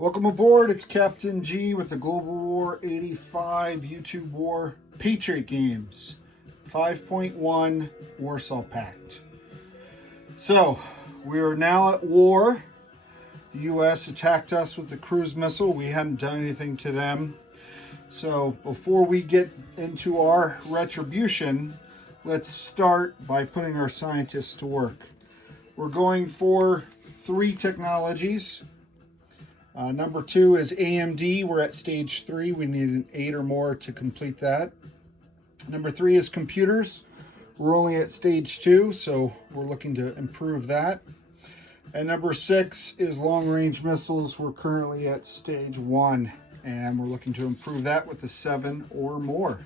Welcome aboard, it's Captain G with the Global War 85 YouTube War Patriot Games 5.1 Warsaw Pact. So, we are now at war. The US attacked us with a cruise missile. We hadn't done anything to them. So, before we get into our retribution, let's start by putting our scientists to work. We're going for 3 technologies. Number 2 is AMD. We're at stage 3. We need an 8 or more to complete that. Number 3 is computers. We're only at stage 2, so we're looking to improve that. And number 6 is long-range missiles. We're currently at stage 1, and we're looking to improve that with a 7 or more.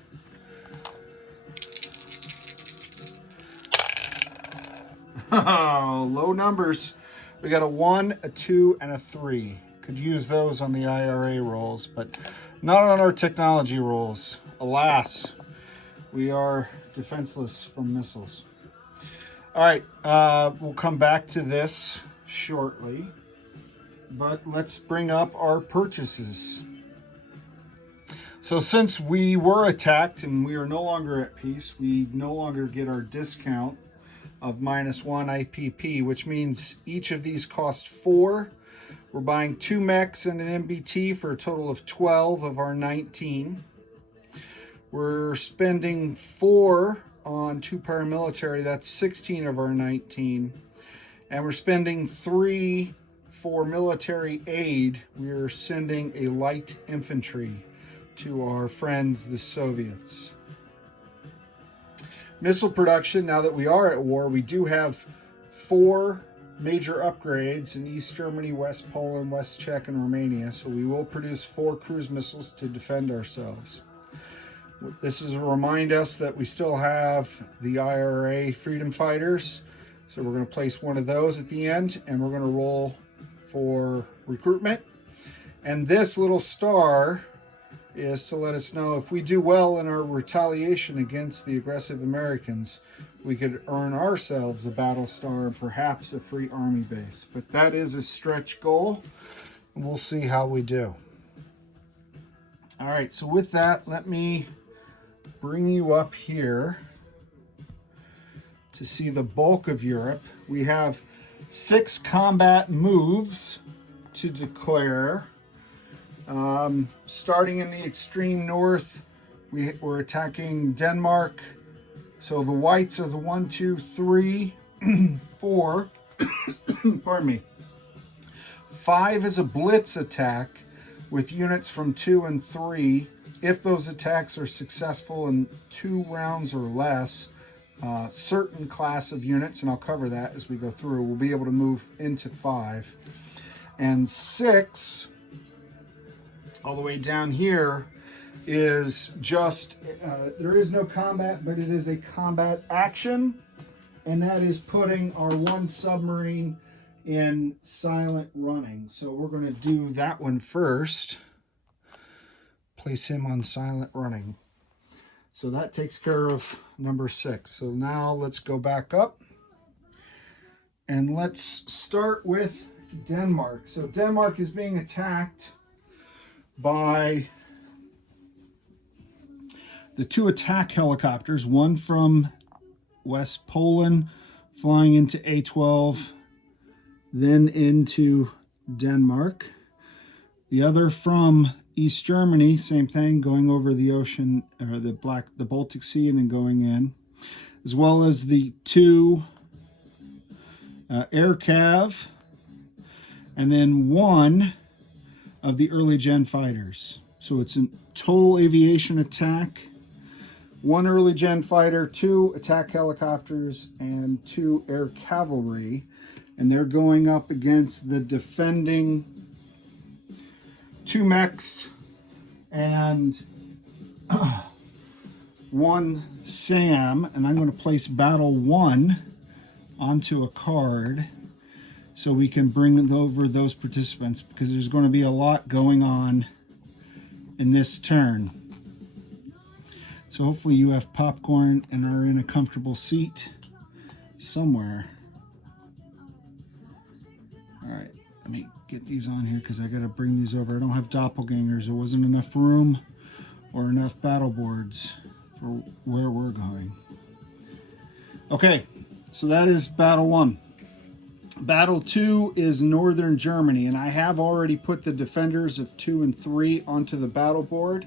Low numbers. We got a 1, a 2, and a 3. Could use those on the IRA rolls, but not on our technology rolls. Alas, we are defenseless from missiles. All right, we'll come back to this shortly, but let's bring up our purchases. So since we were attacked and we are no longer at peace, we no longer get our discount of -1 IPP, which means each of these cost 4. We're buying 2 mechs and an MBT for a total of 12 of our 19. We're spending 4 on 2 paramilitary, that's 16 of our 19. And we're spending 3 for military aid. We're sending a light infantry to our friends, the Soviets. Missile production, now that we are at war, we do have 4 major upgrades in East Germany, West Poland, West Czech, and Romania. So we will produce 4 cruise missiles to defend ourselves. This is to remind us that we still have the IRA freedom fighters. So we're going to place one of those at the end, and we're going to roll for recruitment. And this little star is to let us know if we do well in our retaliation against the aggressive Americans, we could earn ourselves a battle star and perhaps a free army base. But that is a stretch goal, and we'll see how we do. All right, so with that, let me bring you up here to see the bulk of Europe. We have 6 combat moves to declare. Starting in the extreme north, we're attacking Denmark. So the whites are the 1, 2, 3, 4. Pardon me. 5 is a blitz attack with units from 2 and 3. If those attacks are successful in 2 rounds or less, certain class of units, and I'll cover that as we go through, we'll be able to move into 5. And 6, all the way down here, is just, there is no combat, but it is a combat action, and that is putting our 1 submarine in silent running. So we're going to do that one first. Place him on silent running. So that takes care of number 6. So now let's go back up, and let's start with Denmark. So Denmark is being attacked by the 2 attack helicopters, one from West Poland flying into A12, then into Denmark. The other from East Germany, same thing, going over the ocean, or the Baltic Sea, and then going in, as well as the 2 air cav, and then 1 of the early gen fighters. So it's a total aviation attack. 1 early gen fighter, 2 attack helicopters, and 2 air cavalry. And they're going up against the defending 2 mechs and 1 SAM. And I'm going to place battle 1 onto a card so we can bring over those participants, because there's going to be a lot going on in this turn. So hopefully you have popcorn and are in a comfortable seat somewhere. All right, let me get these on here because I got to bring these over. I don't have doppelgangers. There wasn't enough room or enough battle boards for where we're going. Okay, so that is battle 1. Battle 2 is Northern Germany, and I have already put the defenders of 2 and 3 onto the battle board.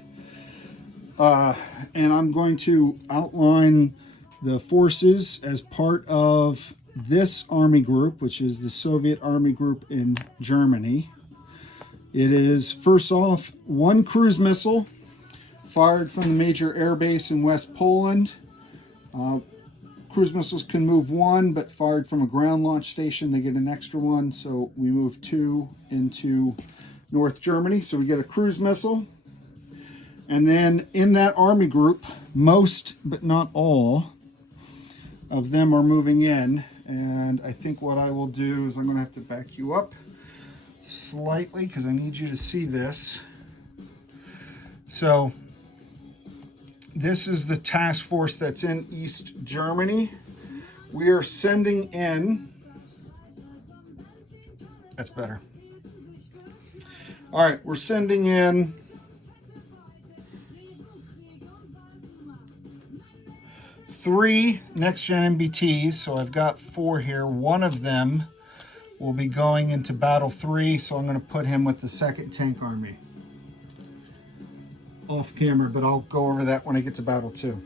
And I'm going to outline the forces as part of this army group, which is the Soviet army group in Germany. It is, first off, 1 cruise missile fired from the major air base in West Poland. Cruise missiles can move 1, but fired from a ground launch station, they get an extra 1. So we move 2 into North Germany. So we get a cruise missile. And then in that army group, most, but not all, of them are moving in. And I think what I will do is I'm going to have to back you up slightly because I need you to see this. So this is the task force that's in East Germany. We are sending in, that's better. All right, we're sending in 3 next-gen MBTs, so I've got 4 here. 1 of them will be going into Battle 3, so I'm going to put him with the 2nd Tank Army. Off camera, but I'll go over that when I get to Battle 2.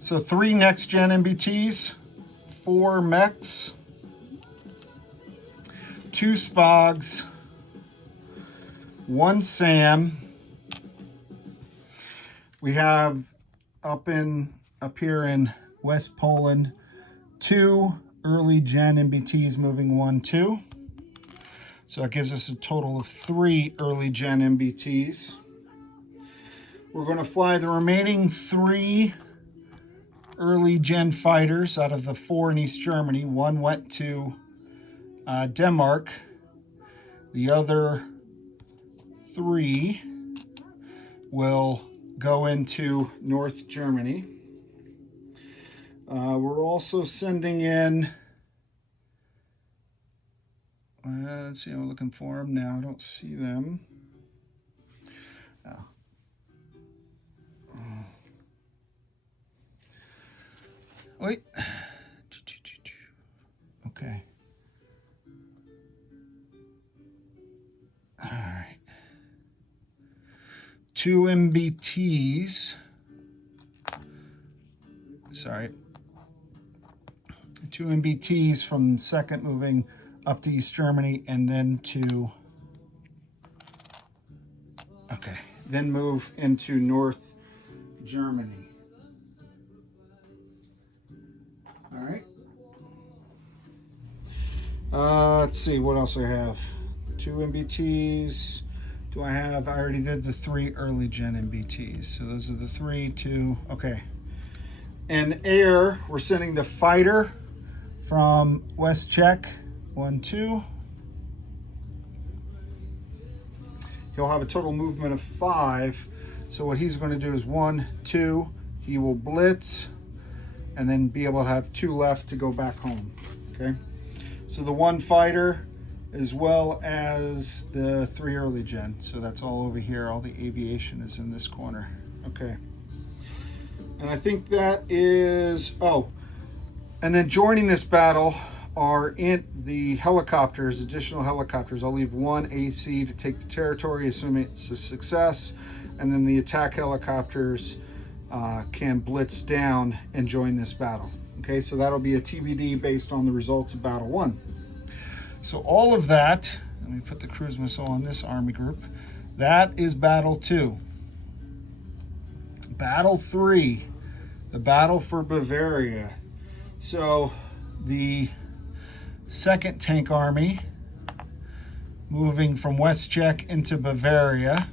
So 3 next-gen MBTs, 4 mechs, 2 SPOGs, 1 SAM. We have up here in West Poland, 2 early gen MBTs moving 1, 2. So that gives us a total of 3 early gen MBTs. We're going to fly the remaining 3 early gen fighters out of the 4 in East Germany. 1 went to Denmark. The other 3 will go into North Germany. We're also sending in, let's see, I'm looking for them now. I don't see them. Oh. Wait. Okay. All right. 2 MBTs. Sorry. 2 MBTs from 2nd moving up to East Germany and then to, okay, then move into North Germany. All right. Let's see, what else I have? 2 MBTs. Do I have, I already did the 3 early gen MBTs. So those are the 3, 2, okay. And air, we're sending the fighter from West Czech, 1, 2. He'll have a total movement of 5. So what he's going to do is 1, 2. He will blitz and then be able to have 2 left to go back home. Okay. So the 1 fighter as well as the 3 early gen. So that's all over here. All the aviation is in this corner. Okay. And I think that is, oh, and then joining this battle are in the helicopters, additional helicopters. I'll leave 1 AC to take the territory, assuming it's a success. And then the attack helicopters can blitz down and join this battle. Okay, so that'll be a TBD based on the results of Battle 1. So all of that, let me put the cruise missile on this army group. That is Battle 2. Battle 3, the battle for Bavaria. So the 2nd Tank Army moving from West Czech into Bavaria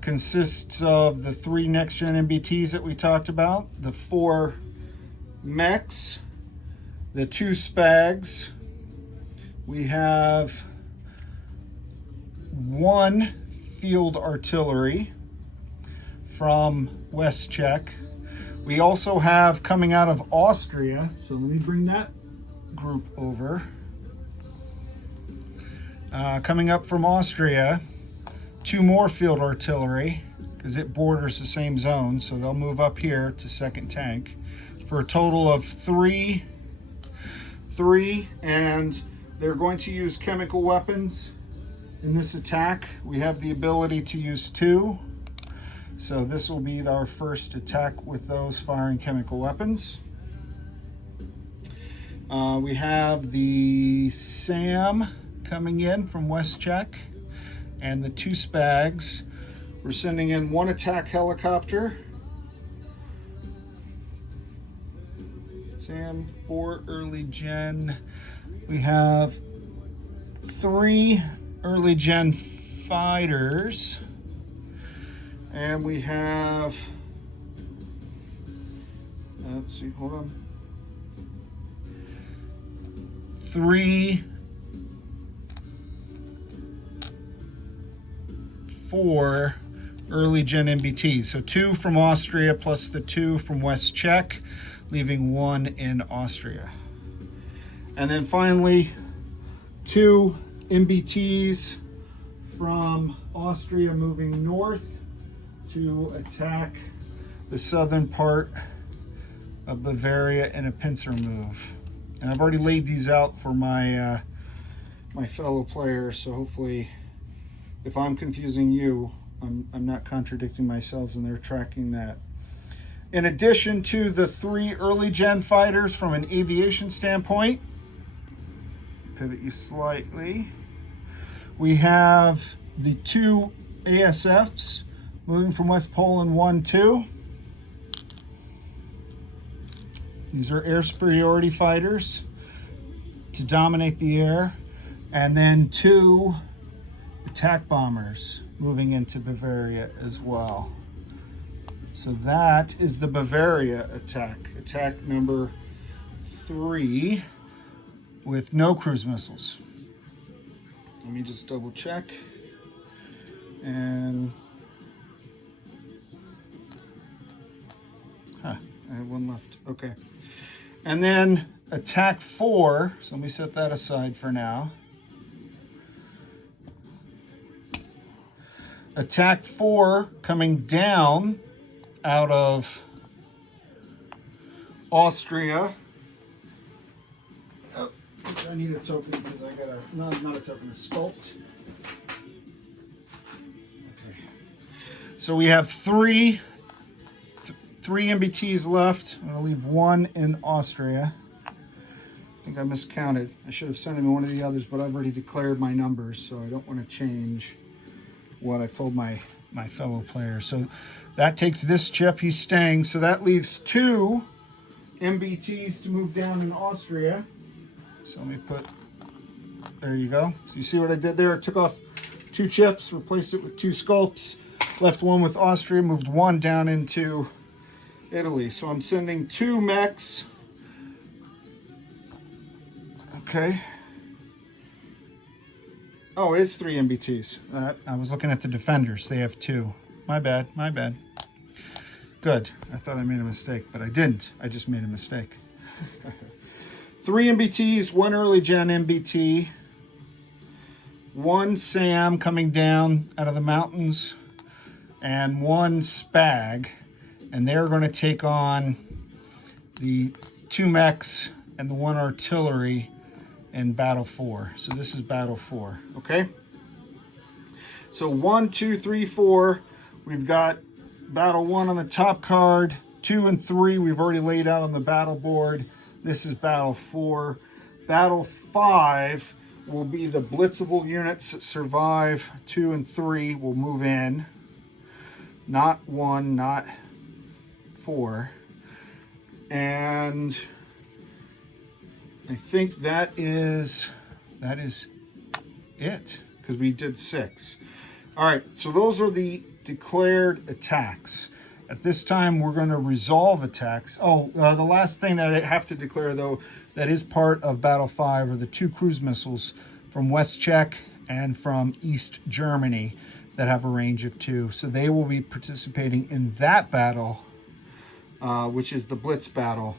consists of the 3 next-gen MBTs that we talked about, the 4 mechs, the 2 SPAGs. We have 1 field artillery from West Czech. We also have, coming out of Austria, so let me bring that group over. Coming up from Austria, 2 more field artillery, because it borders the same zone, so they'll move up here to second tank for a total of three, and they're going to use chemical weapons in this attack. We have the ability to use 2, so this will be our first attack with those firing chemical weapons. We have the SAM coming in from West Czech and the 2 Spags. We're sending in 1 attack helicopter. SAM 4 early gen. We have 3 early gen fighters. And we have, let's see, hold on. 4 early gen MBTs. So 2 from Austria plus the 2 from West Czech, leaving 1 in Austria. And then finally, 2 MBTs from Austria moving north to attack the southern part of Bavaria in a pincer move. And I've already laid these out for my my fellow players, so hopefully if I'm confusing you, I'm not contradicting myself and they're tracking that. In addition to the 3 early gen fighters from an aviation standpoint, pivot you slightly, we have the 2 ASFs moving from West Poland 1-2. These are air superiority fighters to dominate the air, and then 2 attack bombers moving into Bavaria as well. So that is the Bavaria attack, attack number 3 with no cruise missiles. Let me just double check. And I have 1 left. Okay. And then attack 4, so let me set that aside for now. Attack 4 coming down out of Austria. Oh, I need a token because I got a, no, not a token, a sculpt. Okay. So we have 3 MBTs left. I'm going to leave 1 in Austria. I think I miscounted. I should have sent him one of the others, but I've already declared my numbers, so I don't want to change what I told my fellow players. So that takes this chip. He's staying. So that leaves 2 MBTs to move down in Austria. So let me put, there you go. So you see what I did there? I took off 2 chips, replaced it with 2 sculpts, left 1 with Austria, moved 1 down into Italy. So I'm sending 2 mechs. Okay. Oh, it is 3 MBTs. I was looking at the defenders. They have 2. My bad, my bad. Good. I thought I made a mistake, but I didn't. I just made a mistake. 3 MBTs, 1 early gen MBT, 1 SAM coming down out of the mountains, and 1 SPAG. And they're going to take on the 2 mechs and the 1 artillery in battle 4. So this is battle 4, okay? So 1, 2, 3, 4. We've got battle 1 on the top card. 2 and 3 we've already laid out on the battle board. This is battle 4. Battle 5 will be the blitzable units that survive. 2 and 3 will move in. Not 1, not 4. And I think that is it, because we did 6. All right, so those are the declared attacks. At this time, we're going to resolve attacks. Oh, the last thing that I have to declare, though, that is part of Battle 5 are the 2 cruise missiles from West Czech and from East Germany that have a range of 2. So they will be participating in that battle, which is the Blitz battle.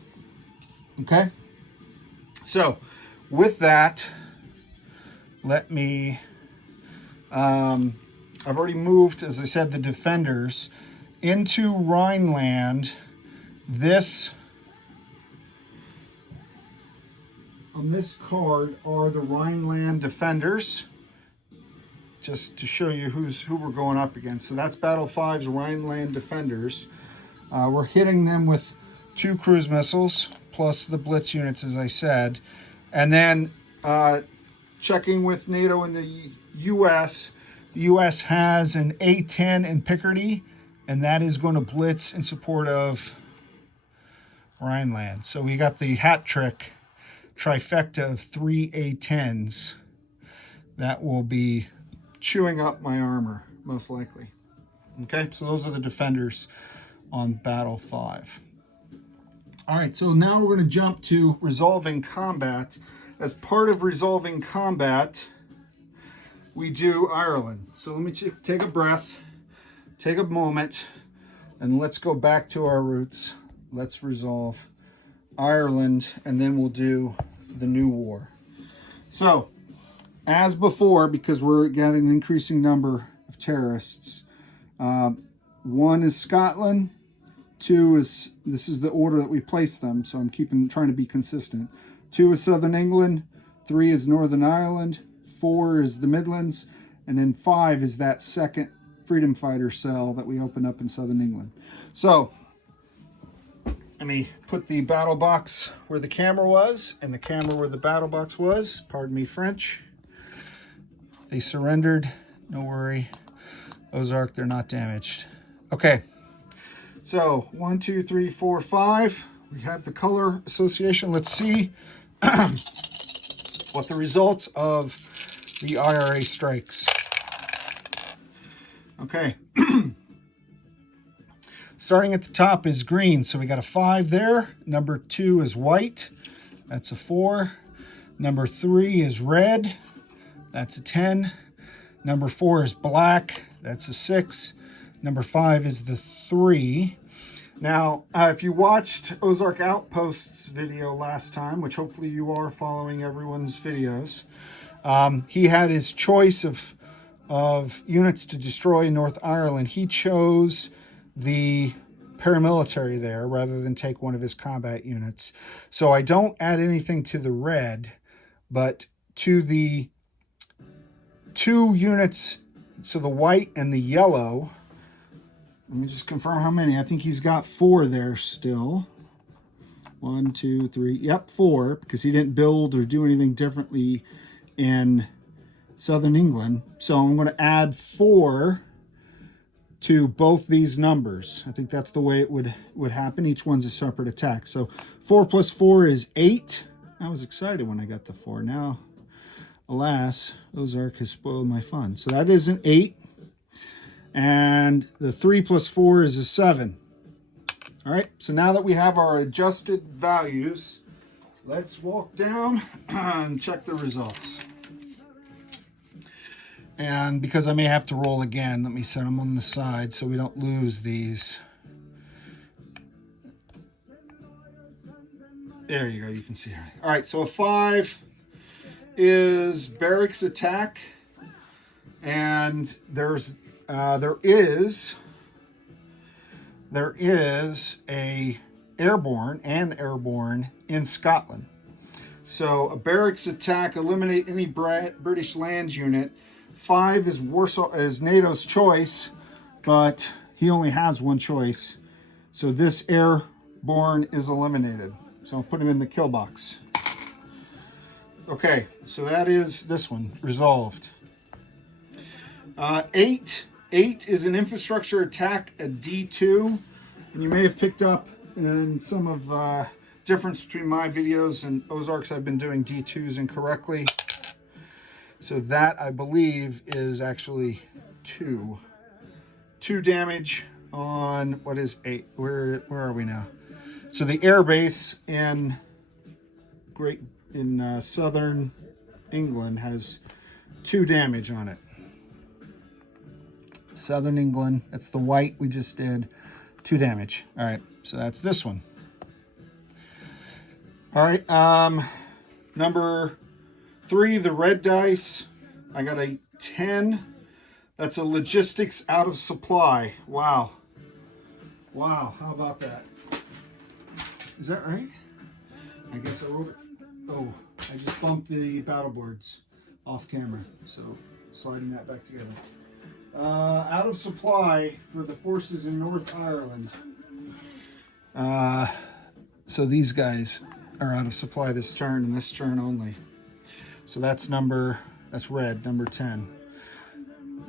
Okay? So, with that, let me, I've already moved, as I said, the defenders into Rhineland. This, on this card, are the Rhineland defenders, just to show you who we're going up against. So that's Battle 5's Rhineland defenders. We're hitting them with 2 cruise missiles, plus the Blitz units, as I said. And then checking with NATO and the U.S., the U.S. has an A-10 in Picardy, and that is going to blitz in support of Rhineland. So we got the hat trick, trifecta of 3 A-10s. That will be chewing up my armor, most likely. Okay, so those are the defenders on Battle 5. All right, so now we're going to jump to resolving combat. As part of resolving combat, we do Ireland. So let me take a breath, take a moment, and let's go back to our roots. Let's resolve Ireland, and then we'll do the new war. So, as before, because we're getting an increasing number of terrorists, 1 is Scotland, 2 is, this is the order that we place them, so I'm trying to be consistent. 2 is Southern England, 3 is Northern Ireland, 4 is the Midlands, and then 5 is that second freedom fighter cell that we opened up in Southern England. So, let me put the battle box where the camera was, and the camera where the battle box was. Pardon me, French. They surrendered, no worry. Ozark, they're not damaged. Okay, so 1, 2, 3, 4, 5. We have the color association. Let's see what the results of the IRA strikes. Okay. Starting at the top is green, so we got a 5 there. Number 2 is white. That's a 4. Number 3 is red. That's a 10. Number 4 is black. That's a 6. Number 5 is the 3. Now, if you watched Ozark Outpost's video last time, which hopefully you are following everyone's videos, he had his choice of units to destroy North Ireland. He chose the paramilitary there rather than take one of his combat units. So I don't add anything to the red, but to the 2 units, so the white and the yellow. Let me just confirm how many. I think he's got 4 there still. 1, 2, 3. Yep, 4, because he didn't build or do anything differently in Southern England. So I'm going to add 4 to both these numbers. I think that's the way it would happen. Each one's a separate attack. So 4 plus 4 is 8. I was excited when I got the 4. Now, alas, Ozark has spoiled my fun. So that is an 8. And the 3 plus 4 is a 7. All right, so now that we have our adjusted values, let's walk down and check the results. And because I may have to roll again, let me set them on the side so we don't lose these. There you go, you can see it. All right, so a 5 is barracks attack, and there is a airborne in Scotland. So a barracks attack, eliminate any British land unit. 5 is Warsaw, is NATO's choice, but he only has 1 choice. So this airborne is eliminated. So I'll put him in the kill box. Okay, so that is this one, resolved. 8 is an infrastructure attack at D2. And you may have picked up in some of the difference between my videos and Ozark's. I've been doing D2s incorrectly. So that, I believe, is actually 2. 2 damage on, what is 8? Where are we now? So the air base in southern England has 2 damage on it. Southern England, that's the white we just did, 2 damage. All right, so that's this one. All right, number 3, the red dice I got a 10. That's a logistics out of supply. Wow. Wow, how about that? Is that right? I guess I wrote it. Oh, I just bumped the battle boards off camera. So sliding that back together. Out of supply for the forces in North Ireland. So these guys are out of supply this turn and this turn only. So that's red, number 10.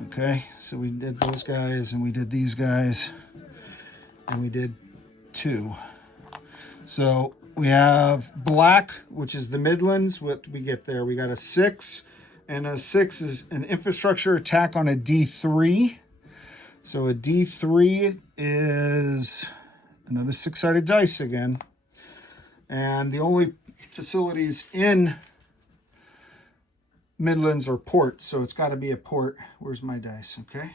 Okay, so we did those guys and we did these guys and we did 2. So we have black, which is the Midlands. What do we get there? We got a 6, and a 6 is an infrastructure attack on a D3. So a D3 is another 6-sided dice again. And the only facilities in Midlands are ports, so it's got to be a port. Where's my dice? Okay.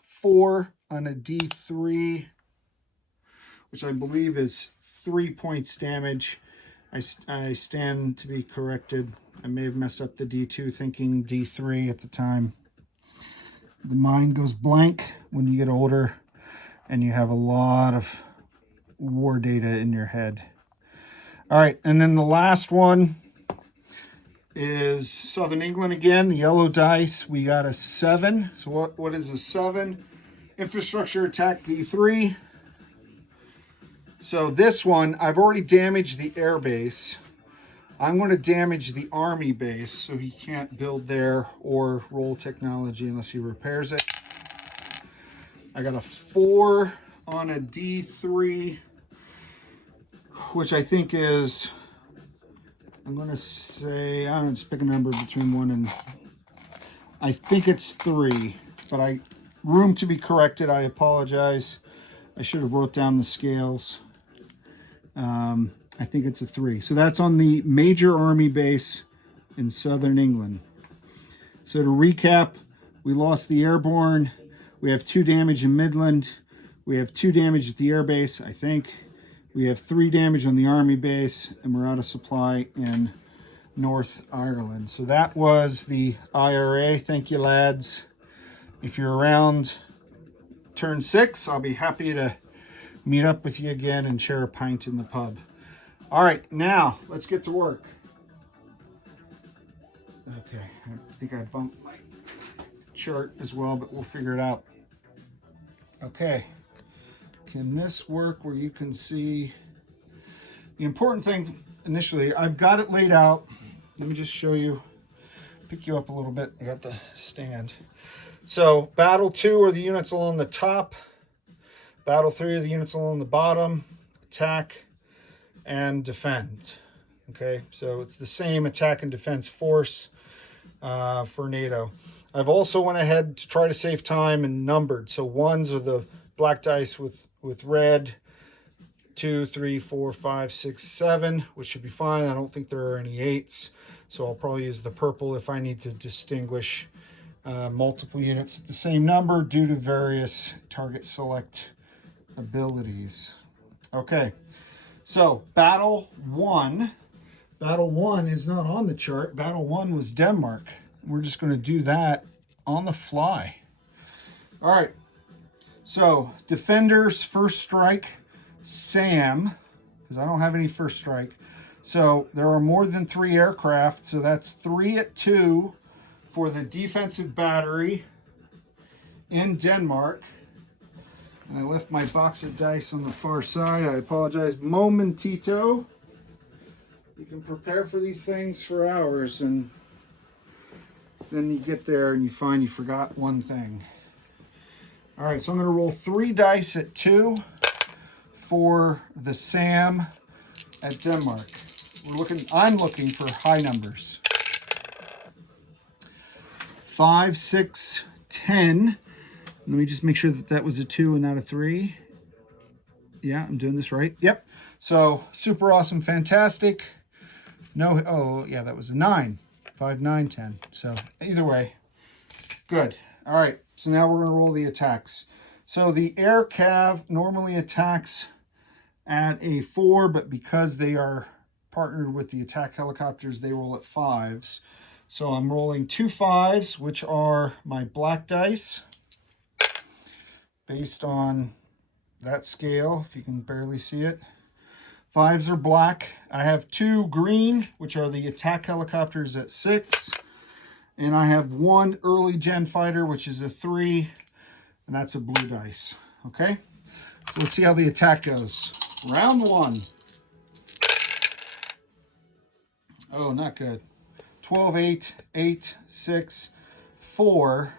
4 on a D3, which I believe is 3 points damage. I stand to be corrected. I may have messed up the D2 thinking D3 at the time. The mind goes blank when you get older and you have a lot of war data in your head. All right, and then the last one is Southern England again, the yellow dice. We got a 7. So what is a 7? Infrastructure attack D3. So this one, I've already damaged the air base. I'm going to damage the army base so he can't build there or roll technology unless he repairs it. I got a 4 on a D3, which I think is, I'm going to say, I don't know, just pick a number between 1 and, I think it's 3, but room to be corrected. I apologize. I should have wrote down the scales. I think it's a 3. So that's on the major army base in Southern England. So to recap, we lost the airborne. We have 2 damage in Midland. We have 2 damage at the air base, I think. We have 3 damage on the army base, and we're out of supply in North Ireland. So that was the IRA. Thank you, lads. If you're around turn 6, I'll be happy to meet up with you again and share a pint in the pub. All right, now let's get to work. Okay, I think I bumped my chart as well, but we'll figure it out. Okay. Can this work where you can see the important thing initially? I've got it laid out. Let me just show you, pick you up a little bit. I got the stand. So battle 2 are the units along the top. Battle 3 are the units along the bottom. Attack and defend. Okay, so it's the same attack and defense force for NATO. I've also went ahead to try to save time and numbered. So 1s are the black dice with red, 2, 3, 4, 5, 6, 7, which should be fine. I don't think there are any 8s, so I'll probably use the purple if I need to distinguish multiple units at the same number due to various target select abilities. Okay, so battle 1. Battle 1 is not on the chart. Battle 1 was Denmark. We're just going to do that on the fly. All right. So, defenders, first strike, Sam, because I don't have any first strike. So, there are more than 3 aircraft, so that's 3 at 2 for the defensive battery in Denmark. And I left my box of dice on the far side. I apologize. Momentito. You can prepare for these things for hours, and then you get there and you find you forgot one thing. All right, so I'm going to roll 3 dice at 2 for the Sam at Denmark. I'm looking for high numbers. 5, 6, 10. Let me just make sure that was a 2 and not a 3. Yeah, I'm doing this right. Yep. So super awesome, fantastic. No, oh yeah, that was a 9. 5, 9, 10. So either way, good. All right, so now we're going to roll the attacks. So the air cav normally attacks at a 4, but because they are partnered with the attack helicopters, they roll at 5s. So I'm rolling 2 5s, which are my black dice, based on that scale, if you can barely see it. 5s are black. I have 2 green, which are the attack helicopters at 6. And I have 1 early gen fighter, which is a 3, and that's a blue dice. Okay, so let's see how the attack goes. Round 1. Oh, not good. 12, 8, 8, 6, 4.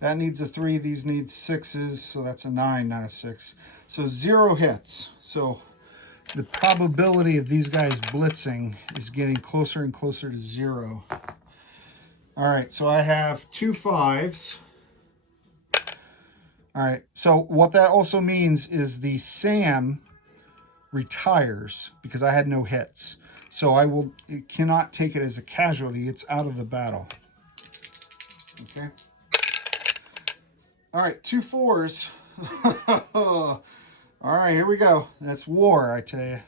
That needs a 3. These need 6s, so that's a 9, not a 6. So 0 hits. So the probability of these guys blitzing is getting closer and closer to 0. All right, so I have 2 5s. All right, so what that also means is the SAM retires because I had no hits. So it cannot take it as a casualty. It's out of the battle. Okay. All right, 2 4s. All right, here we go. That's war, I tell you.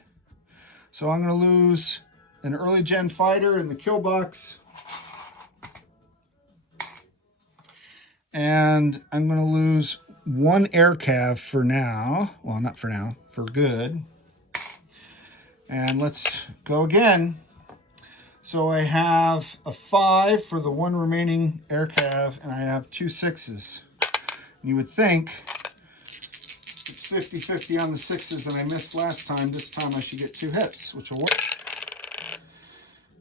So I'm going to lose an early gen fighter in the kill box. And I'm going to lose 1 air cav for now. Well, not for now, for good. And let's go again. So I have a 5 for the 1 remaining air cav, and I have 2 6s. And you would think it's 50-50 on the 6s, and I missed last time. This time I should get 2 hits, which will work.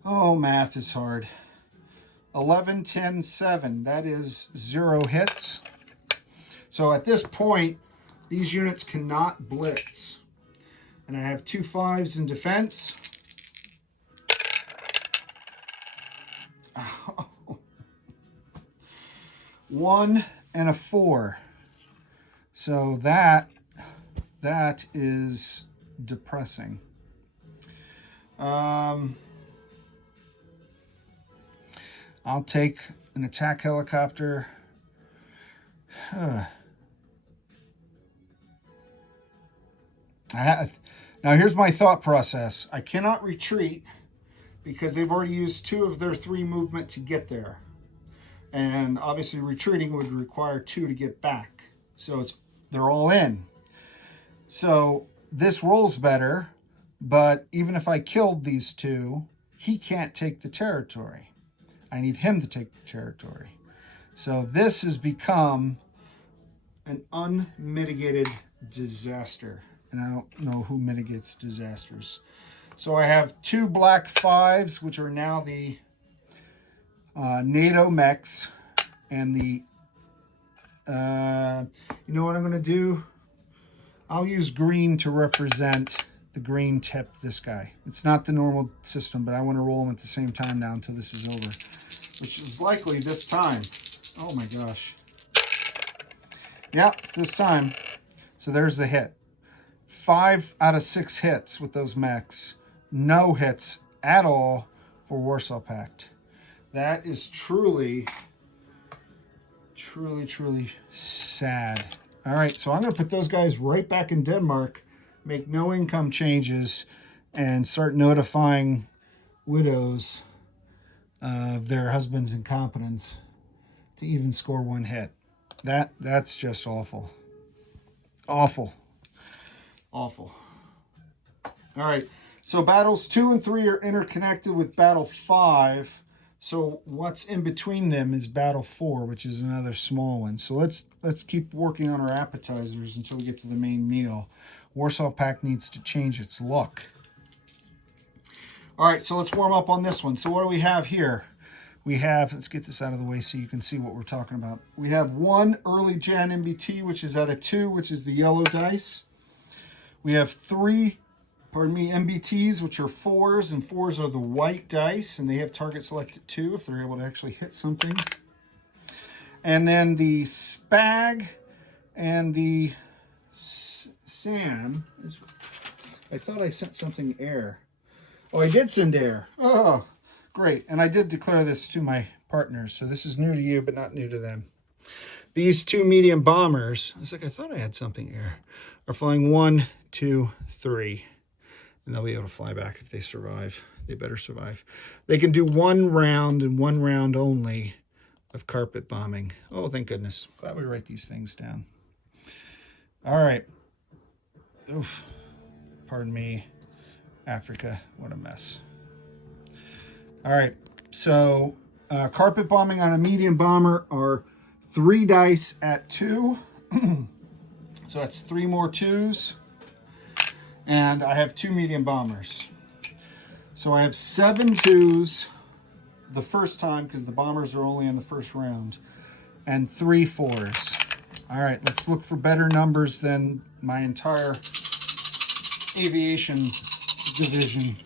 Oh, math is hard. 11, 10, 7. That is 0 hits. So at this point, these units cannot blitz. And I have 2 5s in defense. Oh. 1 and a 4. So that is depressing. I'll take an attack helicopter. Now here's my thought process. I cannot retreat because they've already used 2 of their 3 movement to get there. And obviously retreating would require 2 to get back. So they're all in. So this rolls better, but even if I killed these 2, he can't take the territory. I need him to take the territory. So this has become an unmitigated disaster. And I don't know who mitigates disasters. So I have 2 black 5s, which are now the NATO mechs. And the, you know what I'm going to do? I'll use green to represent the green tip, this guy. It's not the normal system, but I want to roll them at the same time now until this is over. Which is likely this time. Oh my gosh. Yeah, it's this time. So there's the hit. 5 out of 6 hits with those mechs. No hits at all for Warsaw Pact. That is truly, truly, truly sad. All right, so I'm going to put those guys right back in Denmark, make no income changes, and start notifying widows of their husband's incompetence to even score 1 hit. That's just awful. Awful. Awful. All right, so battles 2 and 3 are interconnected with battle 5. So what's in between them is battle 4, which is another small one. So let's keep working on our appetizers until we get to the main meal. Warsaw Pact needs to change its look. All right, so let's warm up on this one. So what do we have here? We have, let's get this out of the way so you can see what we're talking about. We have 1 early gen MBT, which is at a 2, which is the yellow dice. We have 3, MBTs, which are 4s, and 4s are the white dice, and they have target selected 2 if they're able to actually hit something. And then the SPAG and the SAM. I thought I sent something air. Oh, I did send air. Oh, great. And I did declare this to my partners, so this is new to you, but not new to them. These 2 medium bombers, I thought I had something air, are flying 1, 2, 3. And they'll be able to fly back if they survive. They better survive. They can do 1 round and 1 round only of carpet bombing. Oh, thank goodness. Glad we write these things down. All right. Oof. Pardon me, Africa. What a mess. All right. So carpet bombing on a medium bomber are 3 dice at 2. So that's 3 more 2s. And I have 2 medium bombers. So I have 7 2s the first time because the bombers are only in the first round, and 3 4s. All right, let's look for better numbers than my entire aviation division.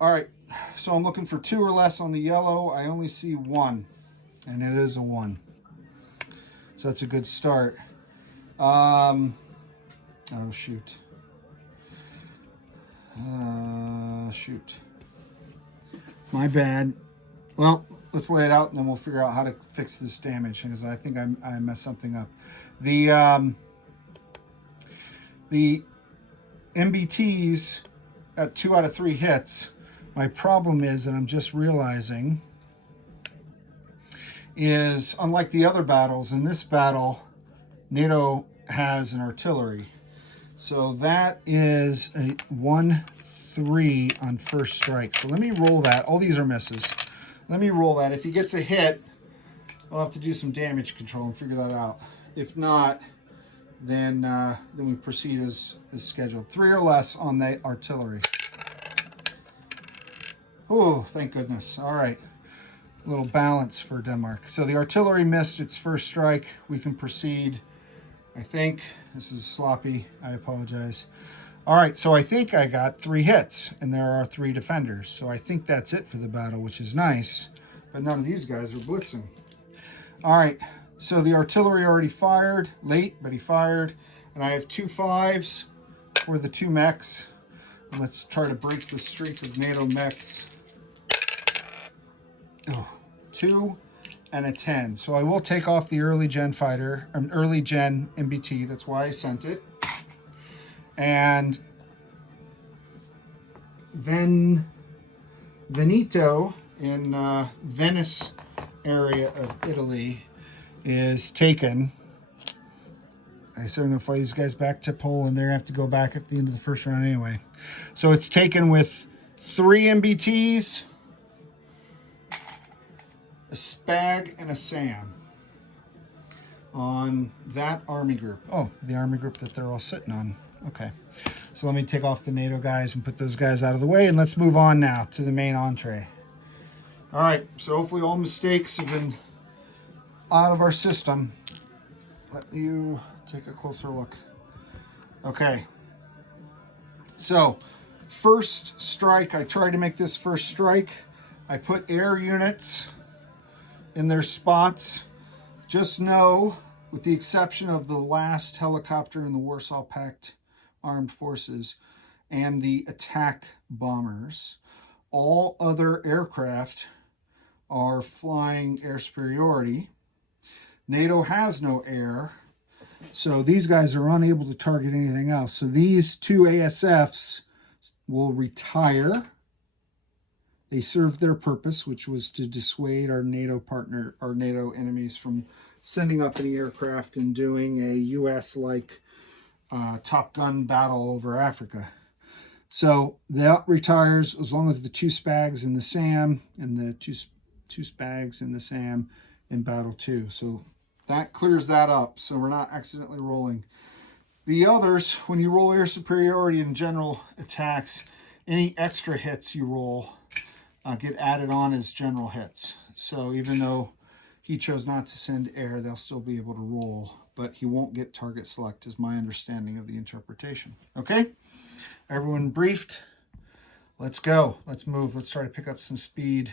All right, so I'm looking for 2 or less on the yellow. I only see 1, and it is a 1. So that's a good start. Oh, shoot. Shoot. My bad. Well, let's lay it out, and then we'll figure out how to fix this damage, because I think I messed something up. The MBTs at 2 out of 3 hits. My problem is, and I'm just realizing, is unlike the other battles, in this battle, NATO has an artillery. So that is a 1-3 on first strike. So let me roll that. All these are misses. Let me roll that. If he gets a hit, I'll have to do some damage control and figure that out. If not, then we proceed as scheduled. 3 or less on the artillery. Oh, thank goodness. All right. A little balance for Denmark. So the artillery missed its first strike. We can proceed. I think this is sloppy. I apologize. All right, so I think I got 3 hits, and there are 3 defenders. So I think that's it for the battle, which is nice. But none of these guys are blitzing. All right, so the artillery already fired. Late, but he fired. And I have 2 5s for the 2 mechs. And let's try to break the streak of NATO mechs. Oh, 2 and a 10. So I will take off the early gen fighter, early gen MBT. That's why I sent it. And Veneto in Venice area of Italy is taken. I said I'm going to fly these guys back to Poland. They're going to have to go back at the end of the first round anyway. So it's taken with 3 MBTs, a SPAG, and a SAM on that army group. Oh, the army group that they're all sitting on. Okay. So let me take off the NATO guys and put those guys out of the way, and let's move on now to the main entree. All right, so hopefully all mistakes have been out of our system. Let you take a closer look. Okay. So, first strike, I tried to make this first strike. I put air units in their spots. Just know, with the exception of the last helicopter in the Warsaw Pact armed forces and the attack bombers, all other aircraft are flying air superiority. NATO has no air, so these guys are unable to target anything else. So these 2 ASFs will retire. They served their purpose, which was to dissuade our NATO partner, our NATO enemies from sending up any aircraft and doing a US-like Top Gun battle over Africa. So that retires as long as the 2 SPAGs and the SAM and the two SPAGs and the SAM in battle 2. So that clears that up, so we're not accidentally rolling. The others, when you roll air superiority in general attacks, any extra hits you roll get added on as general hits. So even though he chose not to send air, they'll still be able to roll, but he won't get target select, is my understanding of the interpretation. Okay? Everyone briefed? Let's go. Let's move. Let's try to pick up some speed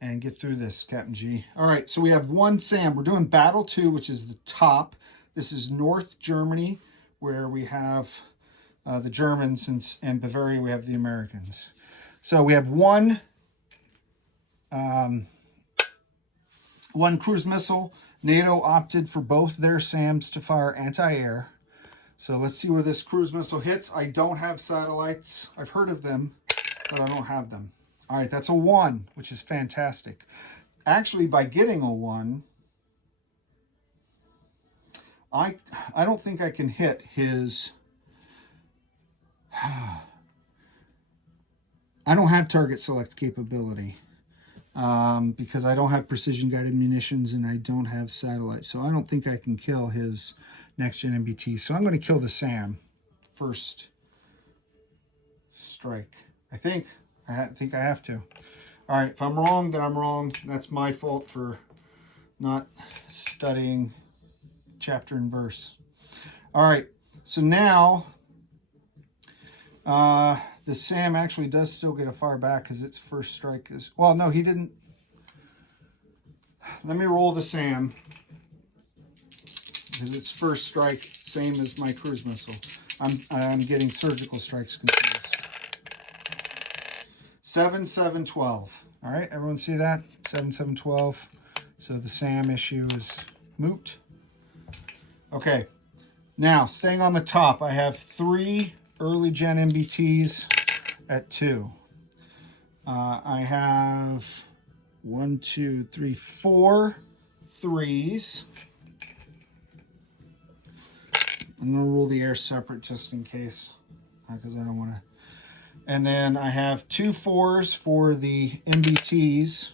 and get through this, Captain G. All right, so we have 1 SAM. We're doing Battle 2, which is the top. This is North Germany, where we have the Germans, and Bavaria, we have the Americans. So we have one cruise missile. NATO opted for both their SAMs to fire anti-air. So let's see where this cruise missile hits. I don't have satellites. I've heard of them, but I don't have them. All right, that's a 1, which is fantastic. Actually, by getting a 1, I don't think I can hit his... I don't have target select capability because I don't have precision guided munitions and I don't have satellites. So I don't think I can kill his next gen MBT. So I'm going to kill the SAM first strike. I think I have to. All right, if I'm wrong, then I'm wrong. That's my fault for not studying chapter and verse. All right, so now the SAM actually does still get a fire back because its first strike is... Well, no, he didn't. Let me roll the SAM because its first strike, same as my cruise missile. I'm getting surgical strikes confused. 7, 7, 12. All right, everyone see that? 7, 7, 12. So the SAM issue is moot. Okay, now staying on the top, I have 3 early gen MBTs at 2. I have 1, 2, 3, 4 3s. I'm going to rule the air separate just in case because I don't want to. And then I have 2 4s for the MBTs.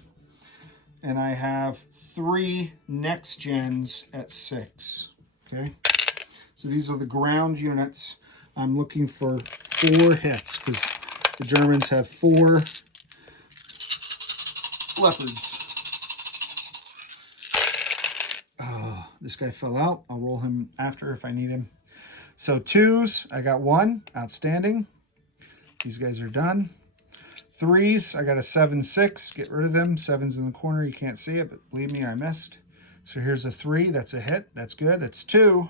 And I have 3 next gens at 6. Okay. So these are the ground units. I'm looking for 4 hits because the Germans have 4 Leopards. Oh, this guy fell out. I'll roll him after if I need him. So 2s, I got 1. Outstanding. These guys are done. 3s, I got a 7, 6. Get rid of them. 7's in the corner. You can't see it, but believe me, I missed. So here's a 3. That's a hit. That's good. That's 2.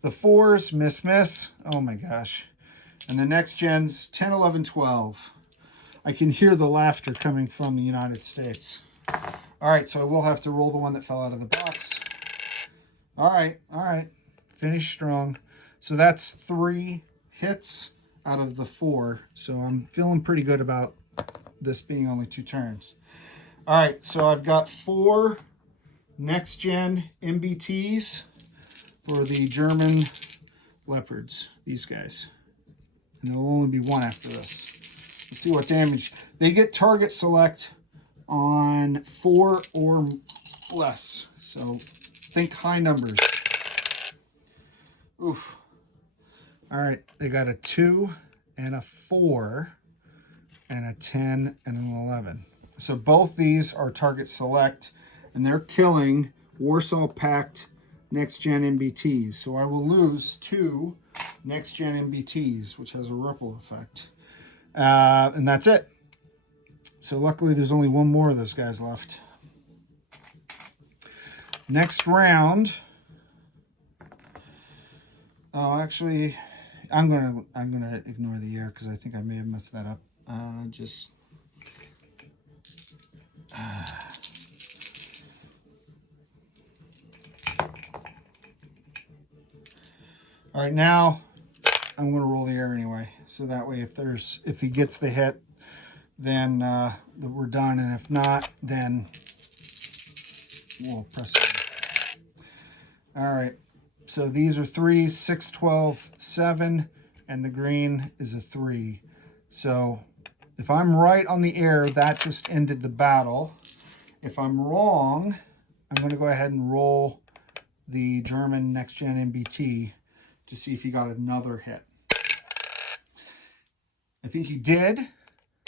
The 4s, miss, miss. Oh my gosh. And the next gens, 10, 11, 12. I can hear the laughter coming from the United States. All right, so I will have to roll the one that fell out of the box. All right, all right. Finish strong. So that's 3 hits out of the 4. So I'm feeling pretty good about this being only 2 turns. All right, so I've got 4 next gen MBTs for the German Leopards, these guys. And there'll only be 1 after this. Let's see what damage. They get target select on 4 or less. So think high numbers. Oof. All right, they got a 2 and a 4 and a 10 and an 11. So both these are target select and they're killing Warsaw Pact next gen MBTs. So I will lose 2 next gen MBTs, which has a ripple effect. And that's it. So luckily there's only 1 more of those guys left. Next round. Oh, actually, I'm gonna ignore the air because I think I may have messed that up. All right, now I'm going to roll the air anyway. So that way if he gets the hit, then we're done. And if not, then we'll press it. All right. So these are 3s, 6, 12, 7, and the green is a 3. So if I'm right on the air, that just ended the battle. If I'm wrong, I'm going to go ahead and roll the German next gen MBT to see if he got another hit. I think he did.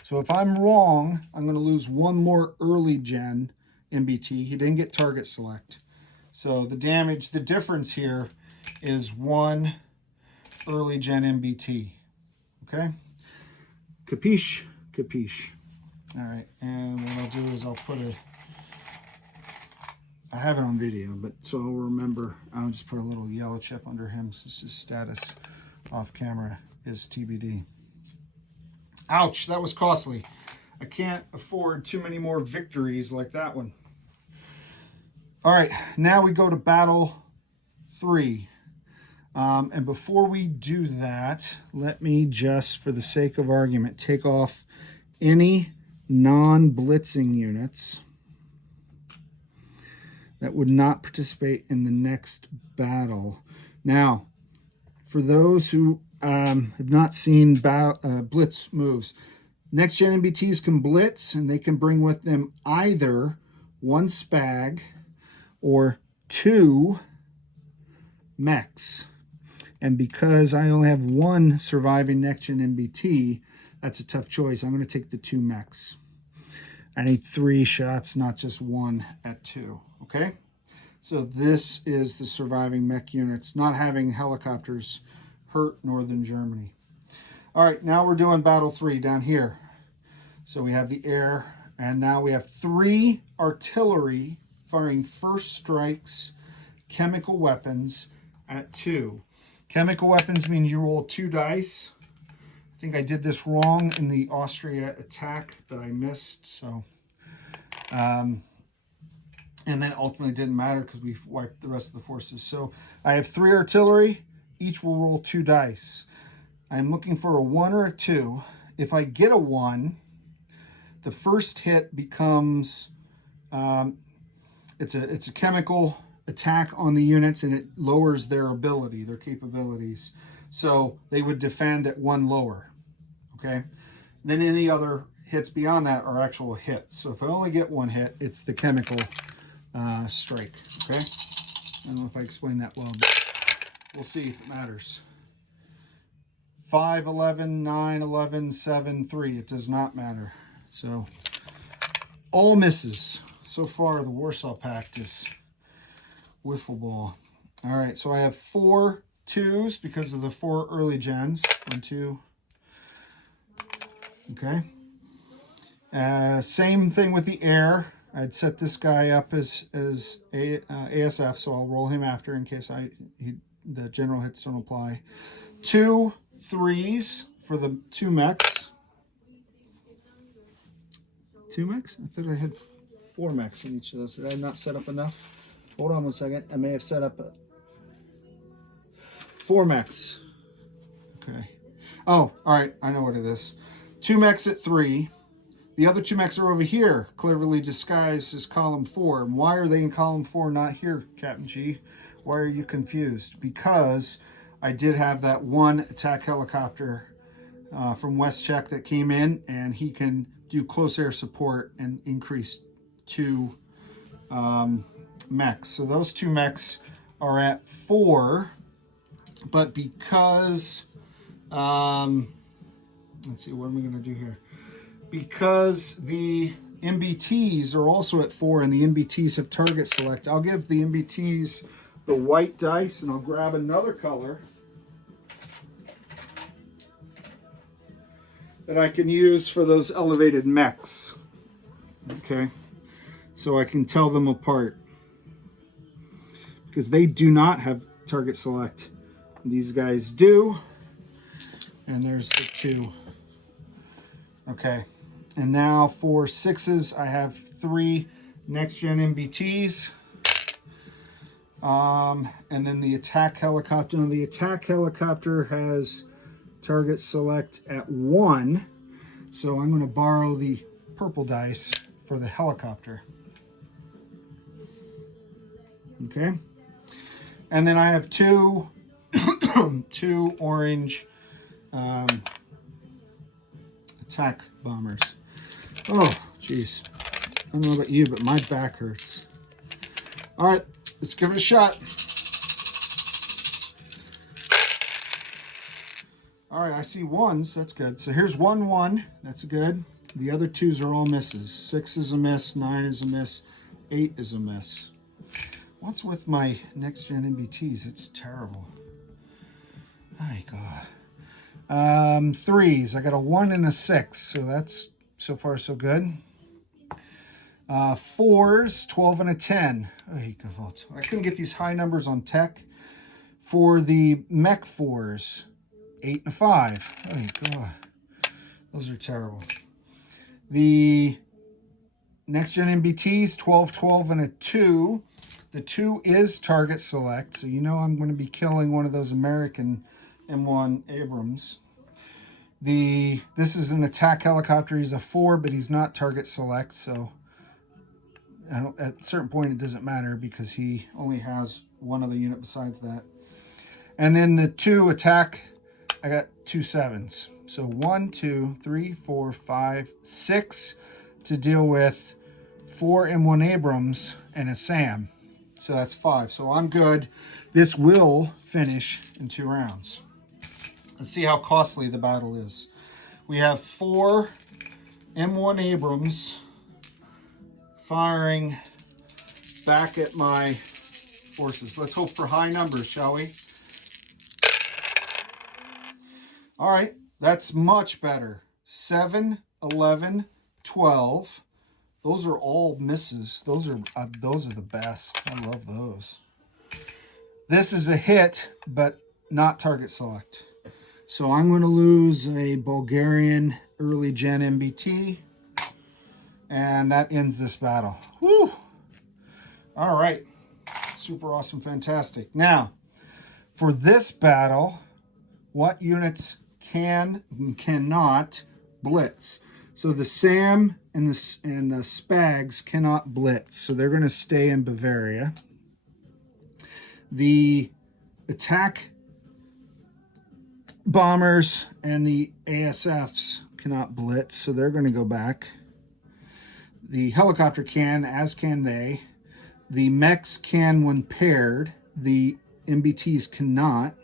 So if I'm wrong, I'm going to lose 1 more early gen MBT. He didn't get target select. So the damage, the difference here is 1 early gen MBT. Okay? Capiche? Capiche. All right, and what I'll do is I'll put I have it on video, but so I'll remember, I'll just put a little yellow chip under him since his status off camera is TBD. Ouch, that was costly. I can't afford too many more victories like that one. All right, now we go to battle 3. And before we do that, let me just, for the sake of argument, take off any non-blitzing units that would not participate in the next battle. Now, for those who have not seen blitz moves, next gen MBTs can blitz, and they can bring with them either one spag or two mechs. And because I only have one surviving next gen MBT, that's a tough choice. I'm going to take the two mechs. I need 3 shots, not just one at 2. Okay? So this is the surviving mech units, not having helicopters hurt Northern Germany. All right, now we're doing battle 3 down here. So we have the air, and now we have 3 artillery firing first strikes, chemical weapons at 2. Chemical weapons mean you roll 2 dice. I think I did this wrong in the Austria attack that I missed. So, and then ultimately didn't matter because we wiped the rest of the forces. So I have 3 artillery. Each will roll 2 dice. I'm looking for a 1 or a 2. If I get a 1, the first hit becomes, it's a chemical attack on the units, and it lowers their ability, their capabilities. So they would defend at 1 lower, okay? Then any other hits beyond that are actual hits. So if I only get 1 hit, it's the chemical strike, okay? I don't know if I explained that well, but we'll see if it matters. 5, 11, 9, 11, 7, 3. It does not matter. So all misses. So far, the Warsaw Pact is wiffle ball. All right, so I have 4 2s because of the 4 early gens. 1, 2. Okay. Same thing with the air. I'd set this guy up as ASF, so I'll roll him after in case the general hits don't apply. 2 3s for the 2 mechs. 2 mechs? I thought I had 4 mechs in each of those. Did I not set up enough? Hold on 1 second. I may have set up 4 mechs. Okay. Oh, all right. I know what it is. 2 mechs at 3. The other 2 mechs are over here, cleverly disguised as column 4. And why are they in column 4, not here, Captain G? Why are you confused? Because I did have that 1 attack helicopter from West Czech that came in, and he can do close air support and increase 2 mechs. So those 2 mechs are at 4, but because let's see, what am I going to do here? Because the MBTs are also at 4 and the MBTs have target select, I'll give the MBTs the white dice, and I'll grab another color that I can use for those elevated mechs. Okay, so I can tell them apart because they do not have target select. These guys do, and there's the 2. Okay, and now for 6s, I have 3 next-gen MBTs, and then the attack helicopter. Now, the attack helicopter has target select at 1, so I'm going to borrow the purple dice for the helicopter. Okay, and then I have 2 2 orange attack bombers. Oh, jeez. I don't know about you, but my back hurts. All right, let's give it a shot. All right, I see 1s. That's good. So here's 1, 1. That's good. The other 2s are all misses. 6 is a miss. 9 is a miss. 8 is a miss. What's with my next-gen MBTs? It's terrible. My God. 3s. I got a 1 and a 6, so that's so far so good. 4s, 12 and a 10. I couldn't get these high numbers on tech. For the mech 4s, 8 and a 5. Oh God, those are terrible. The next gen MBTs, 12, 12 and a 2. The 2 is target select, so you know I'm going to be killing one of those American M1 Abrams. This is an attack helicopter. He's a 4, but he's not target select, so at a certain point it doesn't matter because he only has one other unit besides that. And then the 2 attack, I got 2 7s. So 1, 2, 3, 4, 5, 6 to deal with 4 M1 Abrams and a SAM. So that's 5. So I'm good. This will finish in 2 rounds. Let's see how costly the battle is. We have 4 M1 Abrams firing back at my forces. Let's hope for high numbers, shall we? All right, that's much better. 7, 11, 12. Those are all misses. Those are the best. I love those. This is a hit, but not target select. So I'm going to lose a Bulgarian early gen MBT, and that ends this battle. Woo! All right, super awesome, fantastic. Now, for this battle, what units can and cannot blitz? So the SAM and the SPAGs cannot blitz, so they're going to stay in Bavaria. The attack bombers and the ASFs cannot blitz, so they're going to go back. The helicopter can, as can they. The mechs can when paired. The MBTs cannot.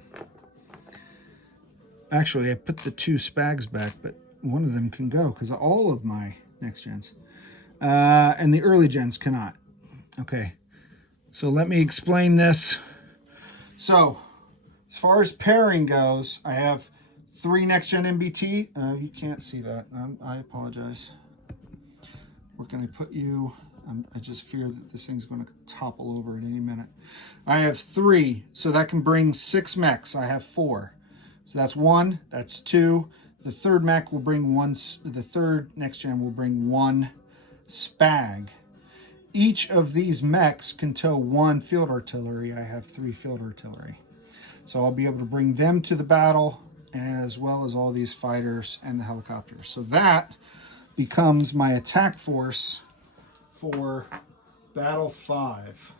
Actually, I put the 2 SPAGs back, but one of them can go because all of my next gens. And the early gens cannot. Okay, so let me explain this. So, as far as pairing goes, I have 3 next-gen MBT. You can't see that. I apologize. Where can I put you? I just fear that this thing's going to topple over at any minute. I have 3, so that can bring 6 mechs. I have 4. So that's 1, that's 2. The third mech will bring 1, the third next-gen will bring 1 SPAG. Each of these mechs can tow 1 field artillery. I have 3 field artillery. So I'll be able to bring them to the battle as well as all these fighters and the helicopters. So that becomes my attack force for Battle 5,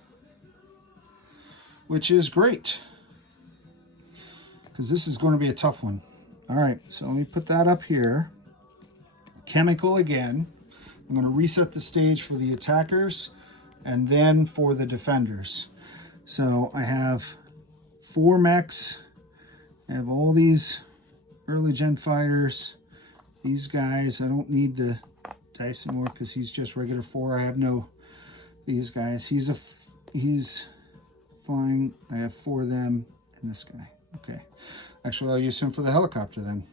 which is great because this is going to be a tough one. All right, so let me put that up here. Chemical again. I'm going to reset the stage for the attackers and then for the defenders. So I have 4 mechs. I have all these early gen fighters. These guys, I don't need the dice anymore because he's just regular 4. I have no these guys. He's flying. I have 4 of them and this guy. Okay. Actually, I'll use him for the helicopter then.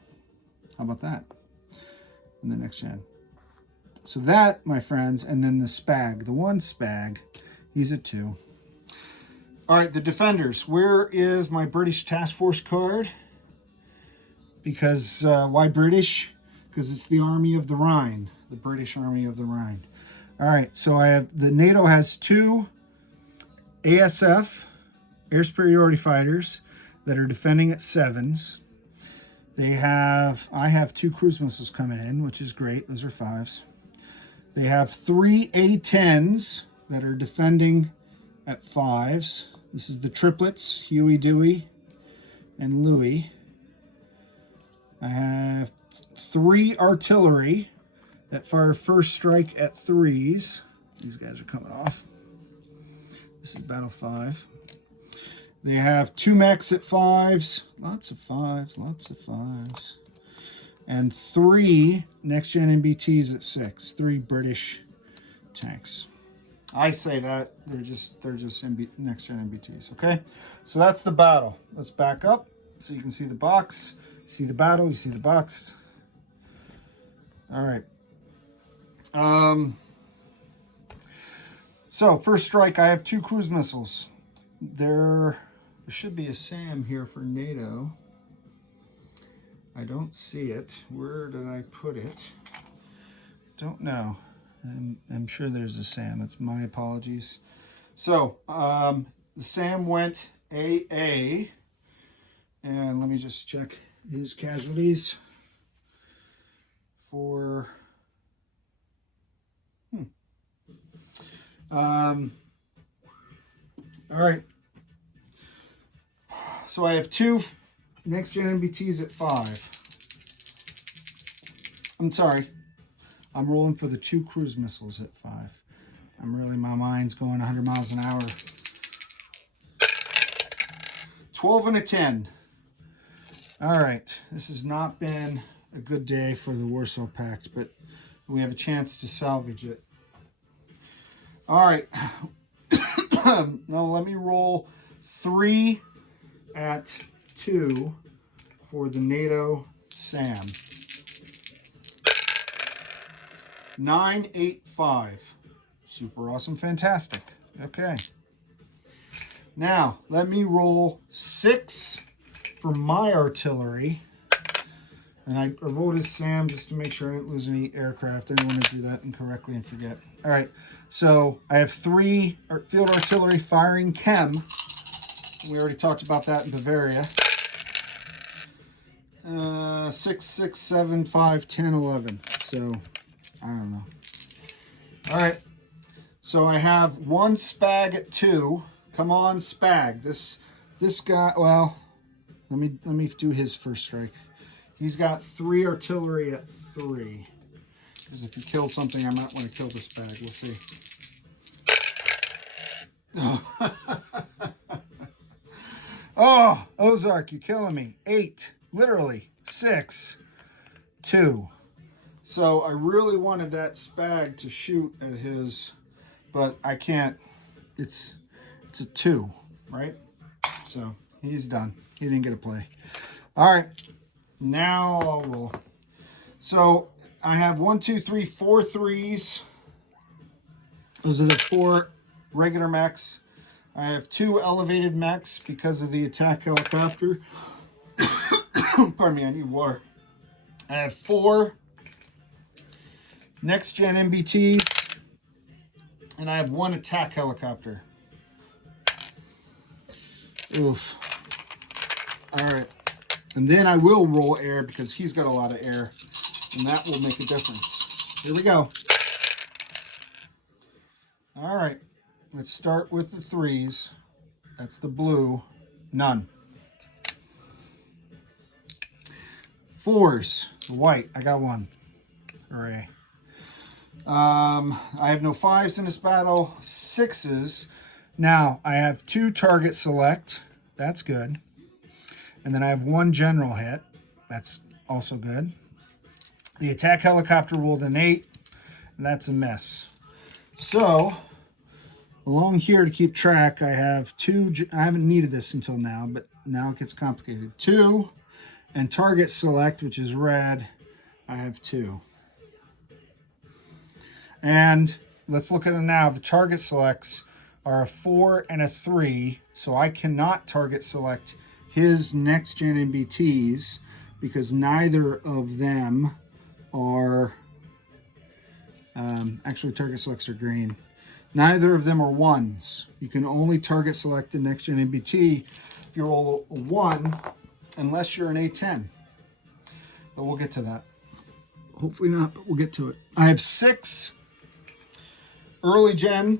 How about that? In the next gen. So that, my friends, and then the SPAG. The 1 SPAG, he's a 2. All right, the defenders. Where is my British Task Force card? Because, why British? Because it's the Army of the Rhine. The British Army of the Rhine. All right, so I have, the NATO has 2 ASF, Air Superiority Fighters, that are defending at 7s. I have 2 cruise missiles coming in, which is great. Those are 5s. They have 3 A-10s that are defending at 5s. This is the triplets, Huey, Dewey, and Louie. I have 3 artillery that fire first strike at 3s. These guys are coming off. This is Battle 5. They have 2 mechs at 5s. Lots of 5s, lots of 5s. And 3 next-gen MBTs at 6. 3 British tanks. I say that they're just next-gen MBTs. Okay, so that's the battle. Let's back up so you can see the box. You see the battle. You see the box. All right. So first strike. I have 2 cruise missiles. There should be a SAM here for NATO. I don't see it. Where did I put it? Don't know. I'm sure there's a SAM. It's my apologies. So the SAM went AA, and let me just check his casualties for. All right. So I have 2 next gen MBTs at 5. I'm sorry. I'm rolling for the 2 cruise missiles at 5. My mind's going 100 miles an hour. 12 and a 10. All right. This has not been a good day for the Warsaw Pact, but we have a chance to salvage it. All right. Now let me roll 3 at 2 for the NATO SAM. 9, 8, 5. Super awesome, fantastic. Okay. Now let me roll 6 for my artillery. And I rolled his SAM just to make sure I didn't lose any aircraft. I didn't want to do that incorrectly and forget. All right, so I have 3 field artillery firing chem. We already talked about that in Bavaria. 6, 6, 7, 5, 10, 11. So, I don't know. All right, so I have 1 spag at 2. Come on, spag. This guy, well, let me do his first strike. He's got 3 artillery at 3. Because if you kill something, I might want to kill this bag. We'll see. Oh, Ozark, you're killing me. 8, literally. 6, 2. So I really wanted that spag to shoot at his, but I can't. It's a 2, right? So he's done. He didn't get a play. All right. Now I'll roll. So I have 1, 2, 3, 4 3s. Those are the 4 regular mechs. I have 2 elevated mechs because of the attack helicopter. Pardon me, I need water. I have 4 next gen MBTs. And I have 1 attack helicopter. Oof. All right. And then I will roll air because he's got a lot of air. And that will make a difference. Here we go. All right. Let's start with the 3s. That's the blue. None. 4s. The white. I got 1. Hooray. I have no 5s in this battle. 6s. Now, I have 2 target select. That's good. And then I have 1 general hit. That's also good. The attack helicopter rolled an 8. And that's a miss. So, along here to keep track, I have 2. I haven't needed this until now, but now it gets complicated. 2. And target select, which is red, I have 2. And let's look at it now. The target selects are a 4 and a 3. So I cannot target select his next gen MBTs because neither of them are actually target selects are green. Neither of them are 1s. You can only target select the next gen MBT if you roll a 1 unless you're an A10. But we'll get to that. Hopefully not, but we'll get to it. I have 6 early gen.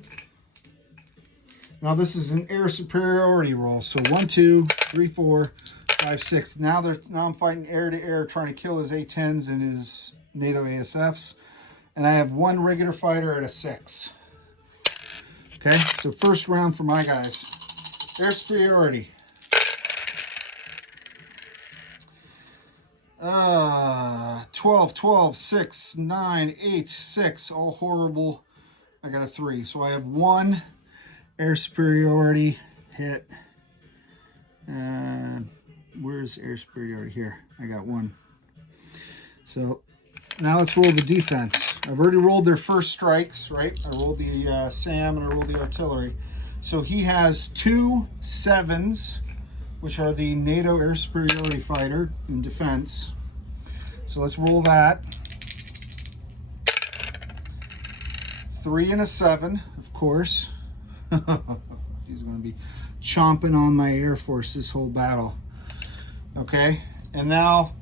Now this is an air superiority roll. So 1, 2, 3, 4, 5, 6. Now I'm fighting air to air, trying to kill his A10s and his NATO ASFs. And I have 1 regular fighter at a 6. Okay, so first round for my guys. Air superiority. 12, 12, 6, 9, 8, 6. All horrible. I got a 3. So I have 1 air superiority hit. Where's air superiority? Here. I got 1. So now let's roll the defense. I've already rolled their first strikes, right? I rolled the SAM and I rolled the artillery. So he has 2 7s, which are the NATO air superiority fighter in defense. So let's roll that. 3 and a 7, of course. He's going to be chomping on my Air Force this whole battle. Okay, and now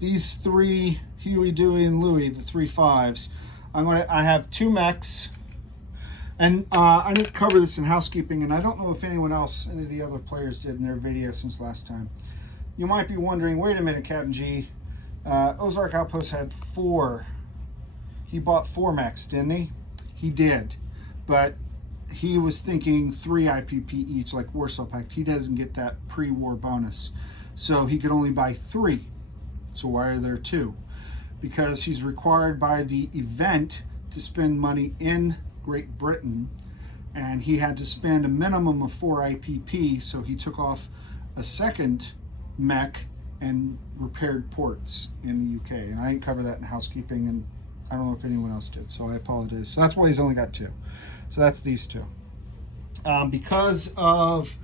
these three, Huey, Dewey, and Louie, the 3 5s. I have 2 mechs, and I didn't cover this in housekeeping, and I don't know if anyone else, any of the other players did in their video since last time. You might be wondering, wait a minute, Captain G, Ozark Outpost had 4. He bought 4 mechs, didn't he? He did, but he was thinking 3 IPP each, like Warsaw Pact. He doesn't get that pre-war bonus, so he could only buy 3. So why are there 2? Because he's required by the event to spend money in Great Britain, and he had to spend a minimum of 4 IPP, so he took off a second mech and repaired ports in the UK. And I didn't cover that in housekeeping, and I don't know if anyone else did, so I apologize. So that's why he's only got 2. So that's these 2. Because of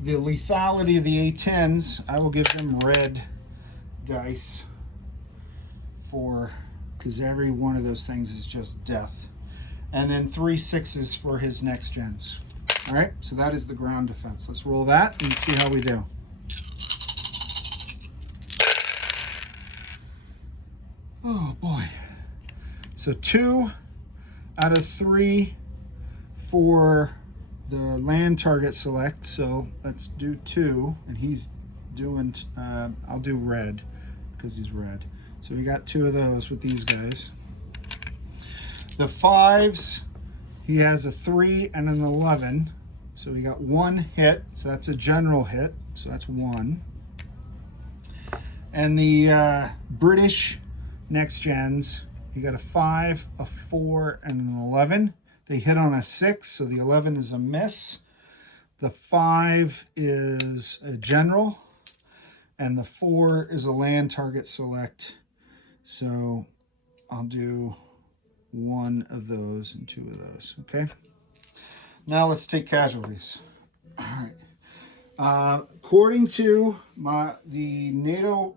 the lethality of the A10s, I will give them red dice, because every one of those things is just death. And then 3 6s for his next gens. All right, so that is the ground defense. Let's roll that and see how we do. Oh boy. So 2 out of 3 for the land target select. So let's do 2, and he's doing, I'll do red because he's red. So we got 2 of those with these guys. The 5s, he has a 3 and an 11. So we got 1 hit, so that's a general hit. So that's 1. And the British next gens, you got a 5, a 4, and an 11. They hit on a 6, so the 11 is a miss. The 5 is a general, and the 4 is a land target select. So I'll do 1 of those and 2 of those, okay? Now let's take casualties. All right. According to the NATO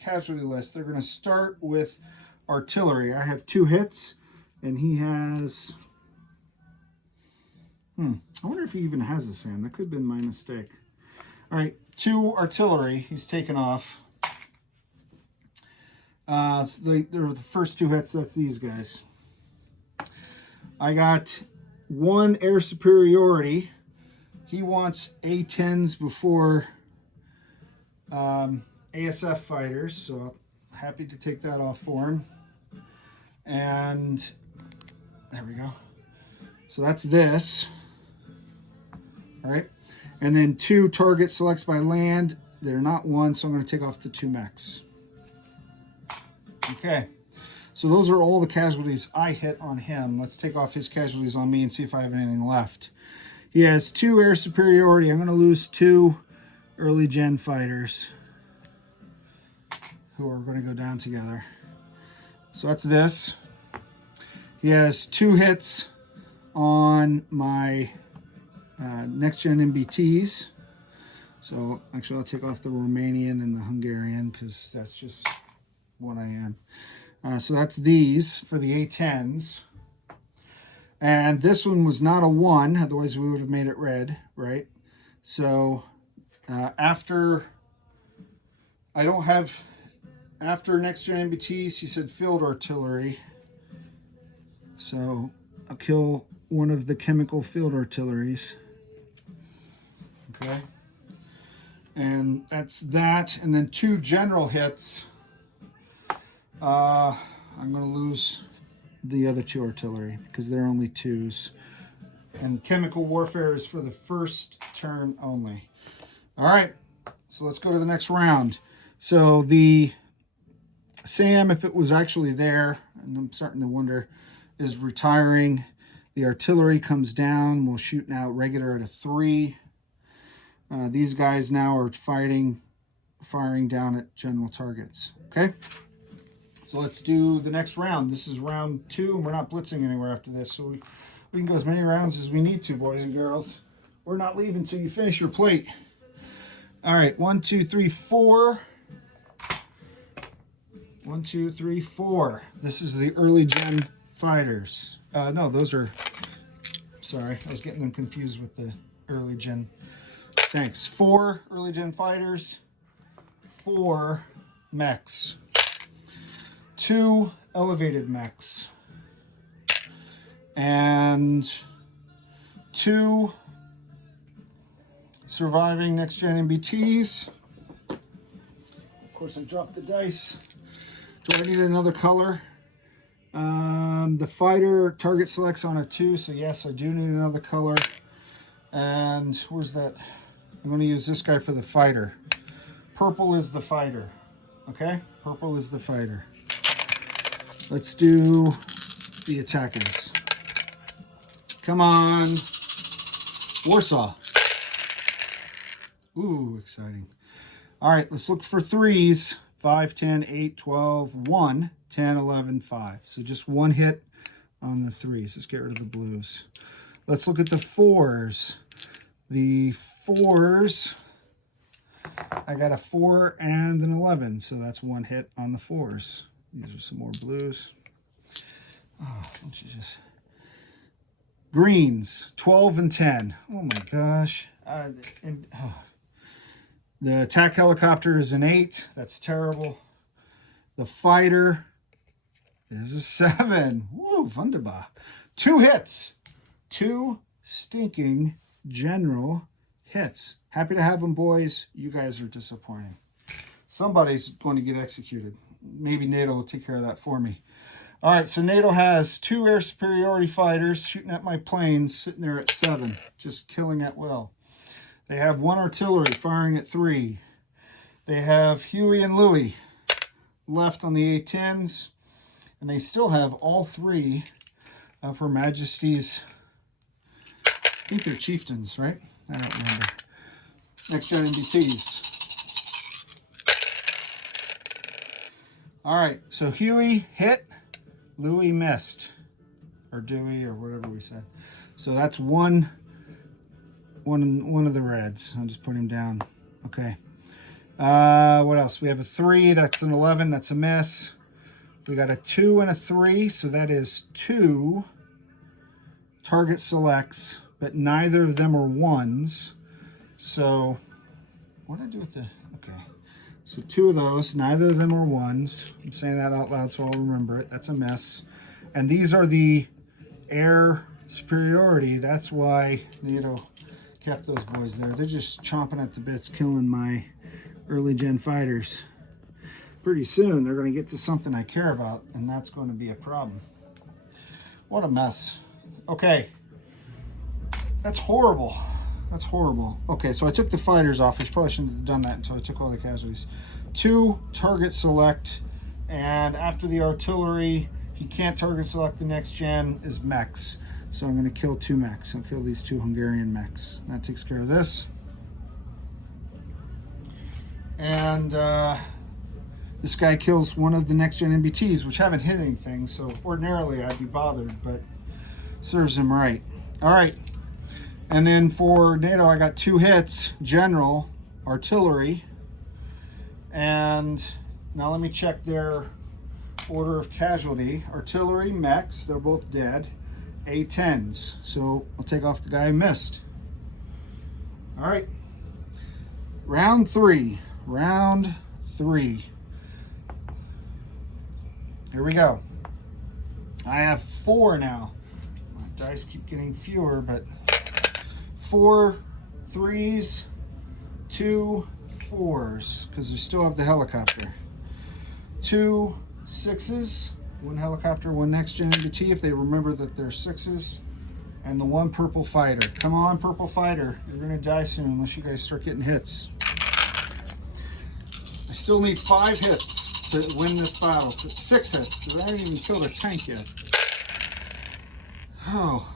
casualty list, they're going to start with artillery. I have 2 hits, and he has... I wonder if he even has a SAM. That could have been my mistake. All right, 2 artillery. He's taken off. So they're the first 2 hits. That's these guys. I got 1 air superiority. He wants A10s before ASF fighters, so I'm happy to take that off for him. And there we go. So that's this. All right. And then 2 target selects by land. They're not 1, so I'm going to take off the 2 mechs. Okay. So those are all the casualties I hit on him. Let's take off his casualties on me and see if I have anything left. He has 2 air superiority. I'm going to lose 2 early gen fighters who are going to go down together. So that's this. He has 2 hits on my next gen MBTs. So actually I'll take off the Romanian and the Hungarian because that's just what I am. So that's these for the A10s. And this one was not a 1, otherwise we would have made it red, right? So after next gen MBTs, he said field artillery. So I'll kill one of the chemical field artilleries. Okay. And that's that. And then 2 general hits. I'm going to lose the other 2 artillery because they're only 2s. And chemical warfare is for the first turn only. All right. So let's go to the next round. So the SAM, if it was actually there, and I'm starting to wonder, is retiring. The artillery comes down. We're shooting out regular at a 3. These guys now are firing down at general targets. Okay? So let's do the next round. This is round 2, and we're not blitzing anywhere after this. So we can go as many rounds as we need to, boys and girls. We're not leaving until you finish your plate. All right, 1, 2, 3, 4. 1, 2, 3, 4. This is the early gen fighters. No, those are, sorry, I was getting them confused with the early gen. Thanks. 4 early gen fighters, 4 mechs, 2 elevated mechs, and 2 surviving next gen MBTs. Of course, I dropped the dice. Do I need another color? The fighter target selects on a 2, so yes, I do need another color. And where's that? I'm going to use this guy for the fighter. Purple is the fighter. Okay? Purple is the fighter. Let's do the attackers. Come on. Warsaw. Ooh, exciting. All right, let's look for 3s. 5, 10, 8, 12, 1, 10, 11, 5. So just 1 hit on the 3s. Let's get rid of the blues. Let's look at the 4s. The 4s, I got a 4 and an 11. So that's 1 hit on the 4s. These are some more blues. Oh, don't you just... Greens, 12 and 10. Oh my gosh. The attack helicopter is an 8. That's terrible. The fighter is a 7. Woo, wunderbar. 2 hits. 2 stinking general hits. Happy to have them, boys. You guys are disappointing. Somebody's going to get executed. Maybe NATO will take care of that for me. All right, so NATO has 2 air superiority fighters shooting at my planes, sitting there at 7, just killing at will. They have 1 artillery firing at 3. They have Huey and Louie left on the A-10s. And they still have all 3 of Her Majesty's, I think they're chieftains, right? I don't remember. Next gen NBTs. All right, so Huey hit, Louie missed. Or Dewey, or whatever we said. So that's one of the reds. I'll just put him down. Okay. What else? We have a 3. That's an 11. That's a miss. We got a 2 and a 3. So that is 2 target selects, but neither of them are 1s. So what did I do with the... Okay. So 2 of those. Neither of them are 1s. I'm saying that out loud so I'll remember it. That's a miss. And these are the air superiority. That's why NATO kept those boys there. They're just chomping at the bits, killing my early gen fighters. Pretty soon they're going to get to something I care about, and that's going to be a problem. What a mess. Okay, that's horrible. That's horrible. Okay, so I took the fighters off. I probably shouldn't have done that until I took all the casualties. 2 target select, and after the artillery, he can't target select the next gen is mechs. So I'm going to kill 2 mechs. I'll kill these 2 Hungarian mechs. That takes care of this. And this guy kills one of the next gen MBTs, which haven't hit anything. So ordinarily I'd be bothered, but serves him right. All right. And then for NATO, I got 2 hits. General, artillery. And now let me check their order of casualty. Artillery, mechs, they're both dead. A-10s. So I'll take off the guy who missed. All right. Round 3. Round 3. Here we go. I have 4 now. My dice keep getting fewer, but 4 3s, 2 4s, because we still have the helicopter. 2 6s. 1 helicopter, 1 next gen MBT, if they remember that they're 6s, and the 1 purple fighter. Come on, purple fighter. You're going to die soon unless you guys start getting hits. I still need 5 hits to win this battle. 6 hits, because I haven't even killed a tank yet. Oh,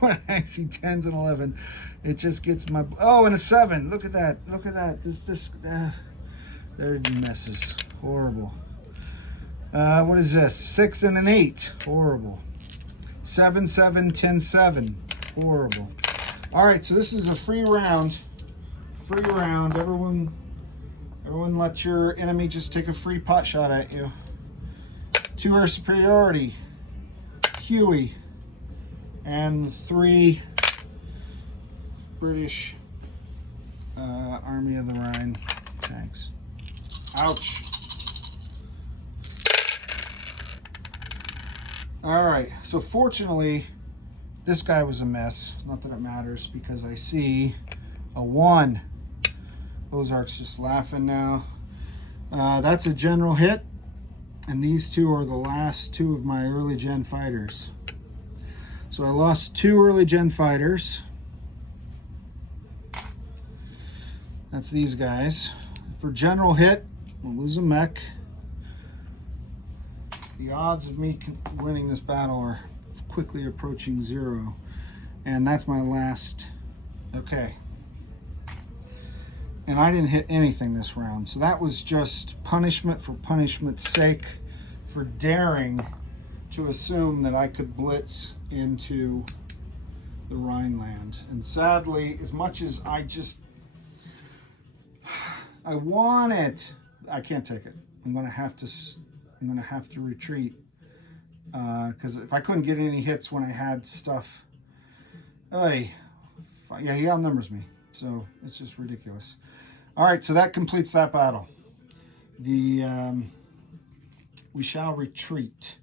when I see 10s and 11, it just gets my... Oh, and a 7. Look at that. Look at that. There messes. Horrible. What is this? 6 and an 8. Horrible. 7, 7, 10, 7. Horrible. All right, so this is a free round. Free round. Everyone let your enemy just take a free pot shot at you. 2 air superiority. Huey and the 3 British Army of the Rhine tanks. Ouch. All right, so fortunately, this guy was a mess. Not that it matters because I see a 1. Ozark's just laughing now. That's a general hit, and these 2 are the last 2 of my early gen fighters. So I lost 2 early gen fighters. That's these guys. For general hit, we'll lose a mech. The odds of me winning this battle are quickly approaching 0. And that's my last. Okay. And I didn't hit anything this round. So that was just punishment for punishment's sake, for daring to assume that I could blitz into the Rhineland. And sadly, as much as I want it, I can't take it. I'm gonna have to retreat, because if I couldn't get any hits when I had stuff, yeah, he outnumbers me, so it's just ridiculous. All right, so that completes that battle. We shall retreat.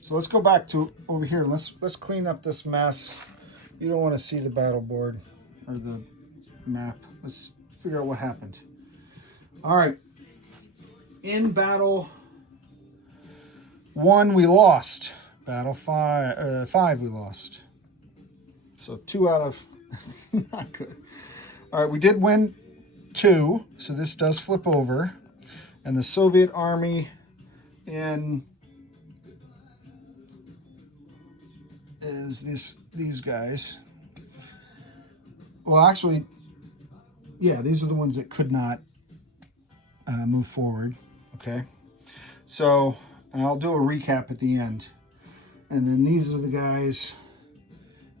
So let's go back to over here. Let's clean up this mess. You don't want to see the battle board or the map. Let's figure out what happened. All right, in battle 1 we lost. Battle 5 we lost. So 2 out of not good. All right, we did win 2, so this does flip over, and the Soviet army is these guys. Well, actually, yeah, these are the ones that could not move forward. Okay, so I'll do a recap at the end, and then these are the guys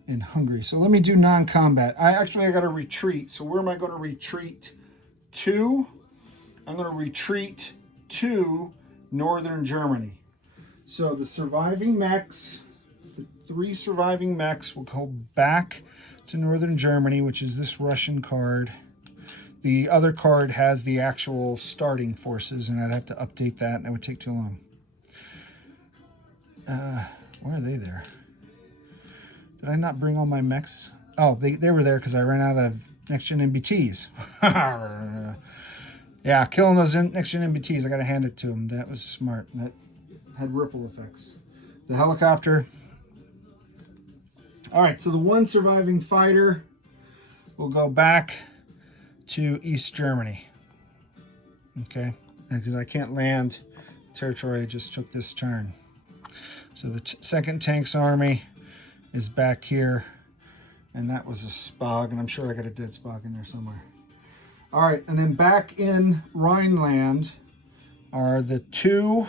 in Hungary. So let me do non-combat. I got to retreat. So where am I going to retreat to? I'm going to retreat to northern Germany. So the surviving mechs, the 3 surviving mechs, will go back to northern Germany, which is this Russian card. The other card has the actual starting forces, and I'd have to update that, and it would take too long. Why are they there? Did I not bring all my mechs? Oh, they were there because I ran out of next-gen MBTs. Yeah, killing those next-gen MBTs, I got to hand it to them. That was smart. That had ripple effects. The helicopter. All right, so the 1 surviving fighter will go back to East Germany. Okay, because I can't land territory I just took this turn. So the 2nd Tanks Army is back here, and that was a Spog, and I'm sure I got a dead Spog in there somewhere. All right, and then back in Rhineland are the two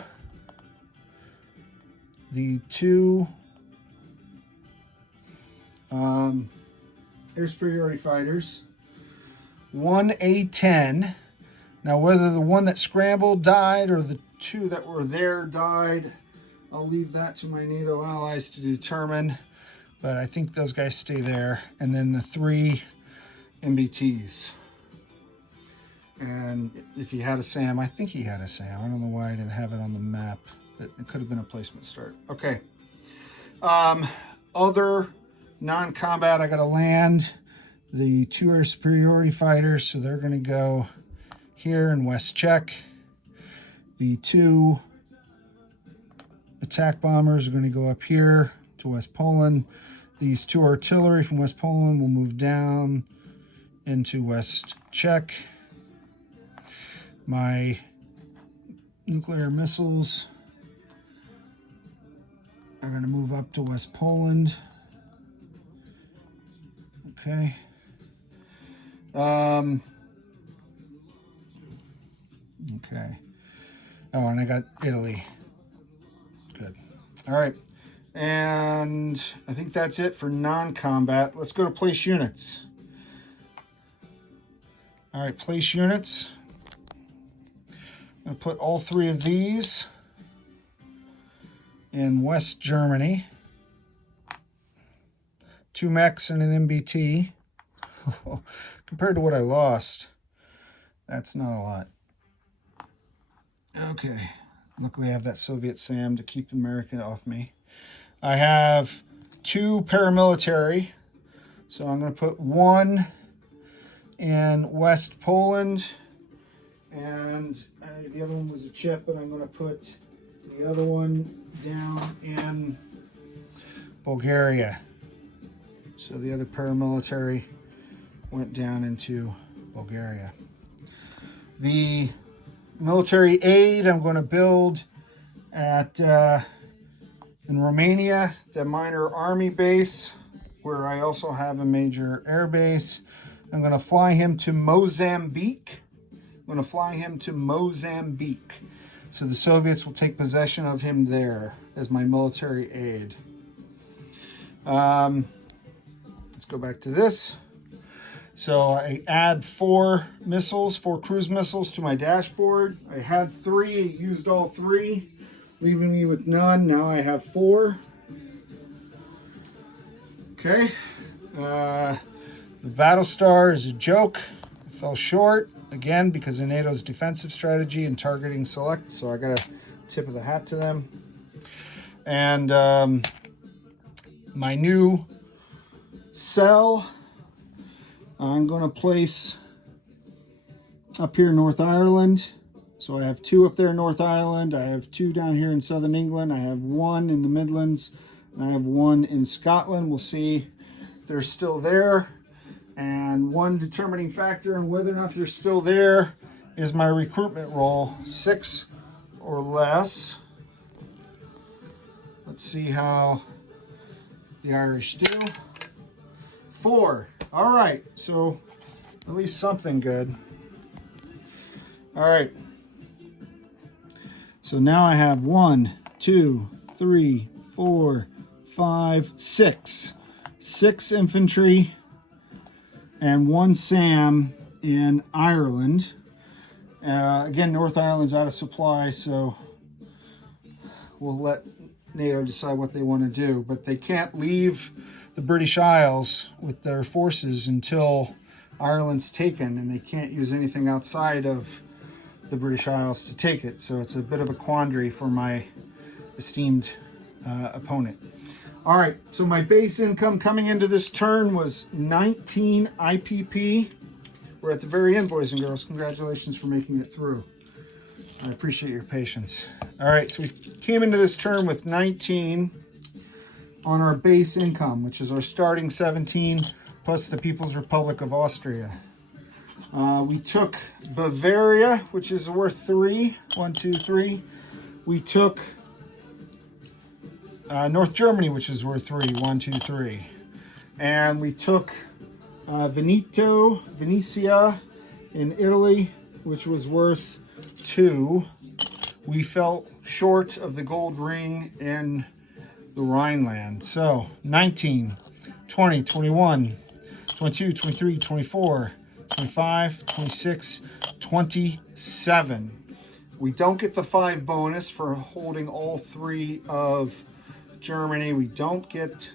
air superiority fighters. 1 A-10. Now, whether the one that scrambled died or the 2 that were there died, I'll leave that to my NATO allies to determine. But I think those guys stay there. And then the 3 MBTs. And if he had a SAM, I think he had a SAM. I don't know why I didn't have it on the map, but it could have been a placement start. Okay. Other non-combat, I got to land the 2 air superiority fighters, so they're going to go here in West Czech. The 2 attack bombers are going to go up here to West Poland. These 2 artillery from West Poland will move down into West Czech. My nuclear missiles are going to move up to West Poland. Okay. Okay. Oh, and I got Italy. Good. All right. And I think that's it for non-combat. Let's go to place units. All right, place units. I'm going to put all 3 of these in West Germany. 2 mechs and an MBT. Compared to what I lost, that's not a lot. Okay, luckily I have that Soviet SAM to keep America off me. I have 2 paramilitary, so I'm going to put 1 in West Poland, and the other one was a chip, but I'm going to put the other one down in Bulgaria. So the other paramilitary went down into Bulgaria. The military aid I'm going to build at in Romania, the minor army base, where I also have a major air base. I'm going to fly him to Mozambique. I'm going to fly him to Mozambique. So the Soviets will take possession of him there as my military aid. Let's go back to this. So I add 4 missiles, 4 cruise missiles to my dashboard. I had 3, used all 3, leaving me with none. Now I have 4. Okay. The Battlestar is a joke. I fell short, again, because of NATO's defensive strategy and targeting select. So I got a tip of the hat to them. And my new cell, I'm going to place up here in North Ireland. So I have 2 up there in North Ireland. I have 2 down here in Southern England. I have 1 in the Midlands. And I have 1 in Scotland. We'll see if they're still there. And one determining factor in whether or not they're still there is my recruitment roll, 6 or less. Let's see how the Irish do. 4. All right, so at least something good. All right. So now I have 1, 2, 3, 4, 5, 6. 6 infantry and 1 SAM in Ireland. Again, North Ireland's out of supply, so we'll let NATO decide what they want to do. But they can't leave the British Isles with their forces until Ireland's taken, and they can't use anything outside of the British Isles to take it. So it's a bit of a quandary for my esteemed opponent. All right, so my base income coming into this turn was 19 IPP. We're at the very end, boys and girls. Congratulations for making it through. I appreciate your patience. All right, so we came into this turn with 19 on our base income, which is our starting 17 plus the People's Republic of Austria. We took Bavaria, which is worth 3. 1, 2, 3. We took North Germany, which is worth 3. 1, 2, 3. And we took Venetia in Italy, which was worth 2. We fell short of the gold ring in the Rhineland. So 19, 20, 21, 22, 23, 24, 25, 26, 27. We don't get the 5 bonus for holding all 3 of Germany. We don't get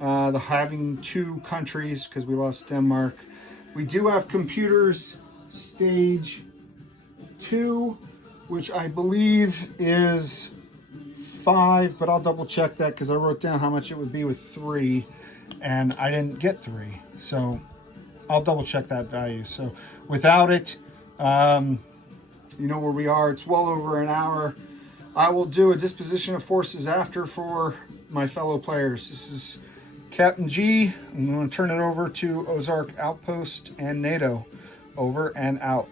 the having 2 countries because we lost Denmark. We do have computers stage 2, which I believe is 5, but I'll double check that because I wrote down how much it would be with 3 and I didn't get 3. So I'll double check that value. So without it, you know where we are. It's well over an hour. I will do a disposition of forces after for my fellow players. This is Captain G. I'm going to turn it over to Ozark Outpost and NATO. Over and out.